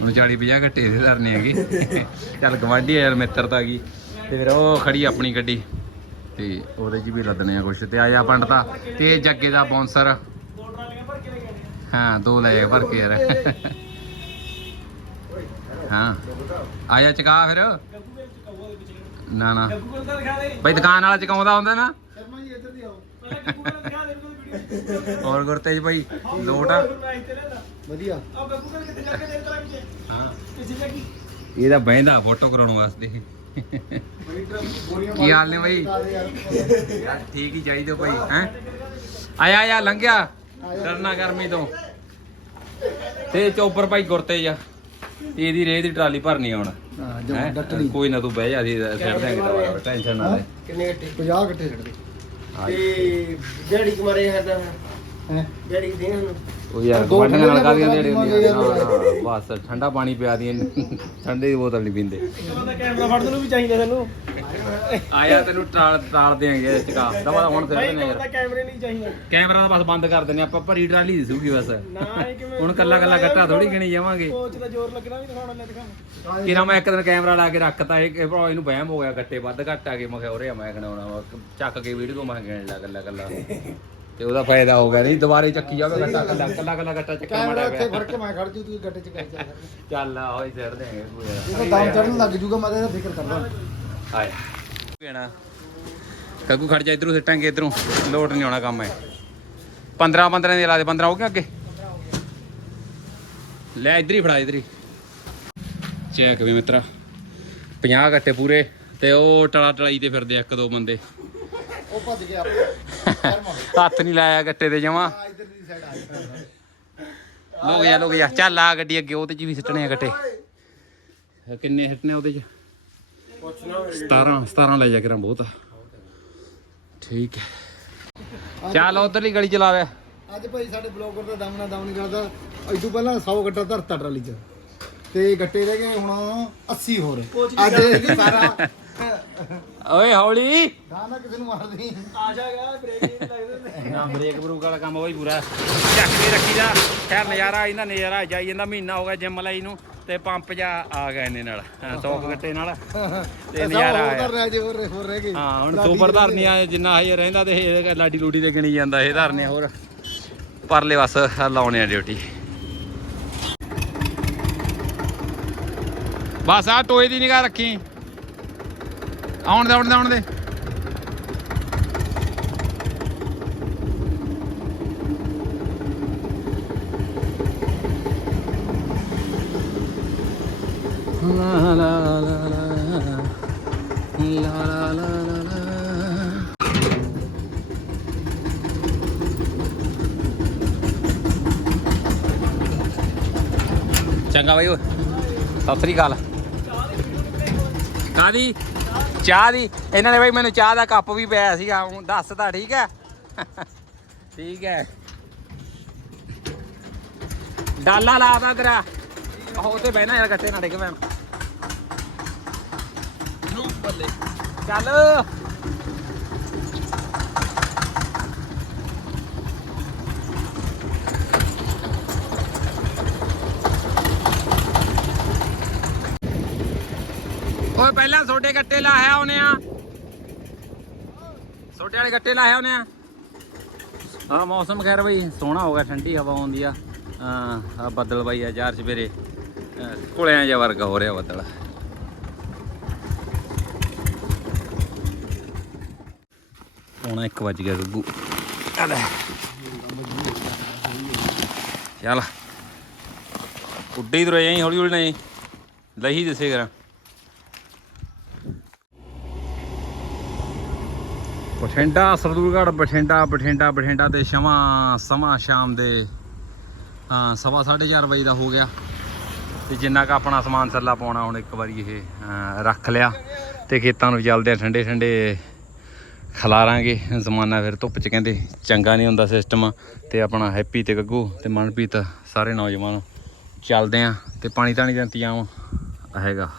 ਹੁਣ 40 50 ਘੱਟੇ ਦੇ ਧਰਨੇ ਹੈਗੇ। ਚੱਲ ਗਵਾਂਢੀ ਯਾਰ, ਮਿੱਤਰ ਤਾਂ ਗਈ ਤੇ ਫਿਰ ਉਹ ਖੜੀ ਆਪਣੀ ਗੱਡੀ। ਤੇ ਉਹਦੇ 'ਚ ਵੀ ਲੱਦਣੇ ਆ ਕੁਛ। ਤੇ ਆਇਆ ਪੰਡਤਾ ਤੇ ਜੱਗੇ ਦਾ ਬੌਂਸਰ ਹਾਂ ਦੋ ਲੈ ਜਾ ਭਰ ਕੇ ਯਾਰ। ਹਾਂ। ਆਇਆ ਚਕਾ ਫਿਰ। ਨਾ ਨਾ। ਬਈ ਦੁਕਾਨ ਵਾਲਾ ਚਕਾਉਂਦਾ ਹੁੰਦਾ ਨਾ। ਹੋਰ ਗੁਰਤੇਜ ਭਾਈ ਲੋਟ ਆ। ਵਧੀਆ। ਹਾਂ। ਇਹਦਾ ਬਹਿੰਦਾ ਫੋਟੋ ਕਰਾਉਣ ਵਾਸਤੇ। ਕੀ ਹਾਲ ਨੇ ਭਾਈ ਠੀਕ ਹੀ ਚਾਹੀਦਾ ਭਾਈ ਹੈ? ਆਇਆ ਆਇਆ ਲੰਘਿਆ। ਡਰਨਾ ਗਰਮੀ ਤੋਂ। ਤੇ ਚੋਪਰ ਭਾਈ ਗੁਰਤੇਜ ਆ ਤੇ ਇਹਦੀ ਰੇਹ ਦੀ ਟਰਾਲੀ ਭਰਨੀ ਆਉਣ ਹੈਂ? ਕੋਈ ਨਾ ਤੂੰ ਬਹਿ ਜਾ ਅਸੀਂ ਸਿੱਟ ਦਿਆਂਗੇ ਦਵਾ ਟੈਨਸ਼ਨ ਨਾ ਲੈ। ਕਿੰਨੇ ਗੱਟੇ? 50 ਗੱਟੇ ਛੱਡਦੇ ਹਾਂ। ਤੇ ਦਿਹਾੜੀ ਕੁਮਾਰੇ ਹਰਦਾ ਹੈ। ਦੇ ਉਹ ਯਾਰ ਦੋ ਗਵਾਂਢੀਆਂ ਨਾਲ ਕਾਦੀਆਂ ਯਾਰ। ਹੁੰਦੀਆਂ? ਬਸ। ਠੰਡਾ ਪਾਣੀ ਪਿਆ ਦੀਆਂ ਠੰਡੇ ਦੀ ਬੋਤਲ ਨਹੀਂ ਪੀਂਦੇ। ਕੈਮਰਾ ਫੜਨ ਨੂੰ ਵੀ ਚਾਹੀਦਾ ਸਾਨੂੰ ਆਇਆ ਤੈਨੂੰ ਟਾਲ ਟਾਲ ਦੇਾਂਗੇ ਚਕਾ ਦਵਾ ਹੁਣ ਦੇਣੇ ਯਾਰ। ਕੈਮਰੇ ਨਹੀਂ ਚਾਹੀਦਾ। ਕੈਮਰਾ ਤਾਂ ਬਸ ਬੰਦ ਕਰ ਦਿੰਨੇ ਆਪਾਂ ਭਰੀ ਟਰਾਲੀ ਦਿਸੂਗੀ ਬਸ। ਨਾ ਇਹ ਕਿਵੇਂ ਹੁਣ ਕੱਲਾ ਕੱਲਾ ਗੱਟਾ ਥੋੜੀ ਗਿਣੀ ਜਾਵਾਂਗੇ। ਕੋਚ ਦਾ ਜ਼ੋਰ ਲੱਗਣਾ ਵੀ ਦਿਖਾਉਣਾ ਲੈ ਦਿਖਾਉਣਾ ਕਿਰਾ ਮੈਂ ਇੱਕ ਦਿਨ ਕੈਮਰਾ ਲਾ ਕੇ ਰੱਖਤਾ ਇਹ ਭਰਾ ਇਹਨੂੰ ਵਹਿਮ ਹੋ ਗਿਆ ਗੱਟੇ ਵੱਧ ਘੱਟ ਆ ਗਏ। ਮੈਂ ਕਿਹਾ ਉਰੇ ਆ ਮੈਂ ਗਣਾਉਣਾ। ਚੱਕ ਕੇ ਵੀਡੀਓ ਮੈਂ ਗਿਣ ਲਾ ਕੱਲਾ ਕੱਲਾ। ਤੇ ਉਹਦਾ ਫਾਇਦਾ ਹੋ ਗਿਆ। ਨਹੀਂ ਦੁਬਾਰੇ ਚੱਕੀ ਜਾਵੇ ਗੱਟਾ ਕੱਲਾ ਕੱਲਾ ਕੱਲਾ ਗੱਟਾ ਚੱਕਰ ਕੈਮਰਾ ਮਾਰਿਆ ਗਿਆ ਫੜ ਕੇ ਮੈਂ ਖੜ ਜੂ ਤੂੰ ਗੱਡੇ ਚ ਕਰ ਜਾ ਚੱਲ ਆ ਹੋਈ ਸਿਰ ਦੇਂਗੇ ਇਹ ਤਾਂ ਦਮ ਚੜਨ ਲੱਗ ਜੂਗਾ ਮੈਂ ਤਾਂ ਇਹਦਾ ਫਿਕਰ ਕਰਦਾ। ਆਏ ਪੀਣਾ ਕੱਗੂ ਖੜ ਜਾ ਇਧਰੋਂ ਸਿੱਟਾਂਗੇ ਇਧਰੋਂ। ਲੋਟ ਨਹੀਂ ਆਉਣਾ ਕੰਮ ਹੈ 15 15 ਦੇ ਲਾ ਦੇ 15 ਹੋ ਗਏ ਅੱਗੇ? ਲੈ ਇਧਰ ਹੀ ਫੜਾ ਇਧਰ ਹੀ। ਚੈੱਕ ਵੀ ਮਿੱਤਰਾ। 50 ਗੱਟੇ ਪੂਰੇ ਤੇ ਉਹ ਟਲਾ ਟਲਾਈ ਤੇ ਫਿਰਦੇ ਇੱਕ ਦੋ ਬੰਦੇ। ਉਹ ਭੱਜ ਗਿਆ ਹੱਥ ਨਹੀਂ ਲਾਇਆ ਗੱਟੇ ਤੇ ਜਮਾ। ਇਧਰ ਦੀ ਸਾਈਡ ਆ ਲੋਕ ਜਾ ਲੋਕ ਜਾ ਚੱਲ ਆ ਗੱਡੀ ਅੱਗੇ ਉਹਦੇ ਚ ਵੀ ਸਿੱਟਣੇ ਆ ਗੱਟੇ। ਕਿੰਨੇ ਸਿੱਟਣੇ ਉਹਦੇ ਚ? 17 17 ਲੈ ਜਾ ਕਰਾਂ ਬਹੁਤ। ਆ ਠੀਕ ਹੈ। ਚੱਲ ਉਧਰਲੀ ਗਲੀ ਚਲਾ ਵੇ ਅੱਜ ਭਾਈ ਸਾਡੇ ਬਲੌਗਰ ਦਾ ਦਮ ਨਾ ਦਮ ਨਹੀਂ ਕਰਦਾ। ਇਦੋਂ ਪਹਿਲਾਂ 100 ਗੱਟਾ ਧਰਤਾ ਟਰਾਲੀ 'ਚ। ਤੇ ਗੱਟੇ ਰਹਿ ਗਏ ਹੁਣ 80 ਹੋਰ। ਅੱਜ ਸਾਰਾ ਓਏ ਹੌਲੀ। ਨਾ ਨਾ ਕਿਸੇ ਨੂੰ ਮਾਰਦੀ ਆ ਜਾਗਾ ਬ੍ਰੇਕ ਨਹੀਂ ਲੱਗਦੇ ਨਾ ਬ੍ਰੇਕ ਬਰੂਕ ਵਾਲਾ ਕੰਮ ਬਈ ਪੂਰਾ। ਚੱਕ ਕੇ ਰੱਖੀ ਜਾ ਖੈਰ ਨਜ਼ਾਰਾ ਇਹਨਾਂ ਨਜ਼ਾਰਾ ਜਾਈ ਜਾਂਦਾ ਮਹੀਨਾ ਹੋ ਗਿਆ ਜਿਮ ਲਈ ਨੂੰ ਤੇ ਪੰਪ ਜਾ ਆ ਗਿਆ ਇਹਨੇ ਨਾਲ ਸੌਕ ਗੱਟੇ ਨਾਲ। ਤੇ ਨਜ਼ਾਰਾ ਆਇਆ। ਉਧਰ ਰਹਿ ਜੇ ਹੋਰ ਹੋਰ ਰਹਿ ਗਏ। ਹਾਂ ਹੁਣ ਸੂਪਰ ਧਰਨੀਆਂ ਜਿੰਨਾ ਹਜੇ ਰਹਿੰਦਾ ਤੇ ਇਹ ਲਾਡੀ ਲੂਡੀ ਤੇ ਗਿਣੀ ਜਾਂਦਾ ਇਹ ਧਰਨੇ ਹੋਰ। ਪਰਲੇ ਬਸ ਲਾਉਣੇ ਆ ਡਿਊਟੀ ਬਸ ਆ ਟੋਏ ਦੀ ਨਿਗਾਹ ਰੱਖੀ। ਆਉਣ ਦੇ ਆਉਣ ਦੇ ਆਉਣ ਦੇ। ਲਾ ਲਾ ਲਾ ਲਾ ਲਾ ਲਾ ਲਾ ਚੰਗਾ ਬਾਈ ਓਏ ਸਤਿ ਸ੍ਰੀ ਅਕਾਲ ਕਾਦੀ ਚਾਹ ਦੀ। ਇਹਨਾਂ ਨੇ ਬਾਈ ਮੈਨੂੰ ਚਾਹ ਦਾ ਕੱਪ ਵੀ ਪਿਆ ਸੀਗਾ। ਹੁਣ ਦੱਸਦਾ ਠੀਕ ਹੈ। ਠੀਕ ਹੈ। ਡਾਲਾ ਲਾਦਾ ਤੇਰਾ। ਉਹ ਤੇ ਬਹਿਣਾ ਯਾਰ ਗੱਟੇ ਨਾ ਡਿੱਗ ਪੈਣ। ਨੂੰ ਬੱਲੇ ਚੱਲ। ਪਹਿਲਾਂ ਛੋਟੇ ਗੱਟੇ ਲਾਇਆ ਉਹਨੇ ਆ। ਛੋਟੇ ਵਾਲੇ ਗੱਟੇ ਲਾਇਆ ਉਹਨੇ ਆ। ਹਾਂ, ਮੌਸਮ ਖੈਰ ਬਈ, ਸੋਹਣਾ ਹੋ ਗਿਆ, ਠੰਡੀ ਹਵਾ ਆਉਂਦੀ ਆ। ਆ ਬੱਦਲ ਬਾਈ ਆ ਚਾਰ ਸਵੇਰੇ। ਕੋਲਿਆਂ ਜਿਹਾ ਵਰਗਾ ਹੋ ਰਿਹਾ ਬੱਦਲ। ਪੌਣਾ 1 ਵੱਜ ਗਿਆ ਗੱਗੂ। ਚੱਲ। ਉੱਡੇ ਹੀ ਤੁਰੇ ਜਾਈ ਹੌਲੀ ਹੌਲੀ ਨਹੀਂ ਲਹੀ ਦਿਸੇ ਕਰਾਂ। ਬਠਿੰਡਾ, ਸਰਦੂਲਗੜ੍ਹ, ਬਠਿੰਡਾ ਬਠਿੰਡਾ ਬਠਿੰਡਾ ਤੇ ਸ਼ਮਾ ਸਮਾਂ ਸ਼ਾਮ ਦੇ, ਹਾਂ, ਸਵਾ 4:30 ਵਜੇ ਦਾ ਹੋ ਗਿਆ। ਤੇ ਜਿੰਨਾ ਕ ਆਪਣਾ ਸਮਾਨ ਸੱਲਾ ਪਾਉਣਾ, ਹੁਣ ਇੱਕ ਵਾਰੀ ਇਹ ਰੱਖ ਲਿਆ। ਤੇ ਖੇਤਾਂ ਨੂੰ ਚੱਲਦੇ ਆ, ਠੰਡੇ ਠੰਡੇ ਖਲਾਰਾਂਗੇ ਜ਼ਮਾਨਾ ਫਿਰ ਧੁੱਪ ਚ ਕਹਿੰਦੇ, ਚੰਗਾ ਨਹੀਂ ਹੁੰਦਾ ਸਿਸਟਮ ਤੇ ਆਪਣਾ ਹੈਪੀ ਤੇ ਗੱਗੂ ਤੇ ਮਨਪ੍ਰੀਤ ਸਾਰੇ ਨੌਜਵਾਨ ਚੱਲਦੇ ਆ। ਤੇ ਪਾਣੀ ਤਾਣੀ ਦਾ ਇੰਤਜ਼ਾਮ ਹੈਗਾ।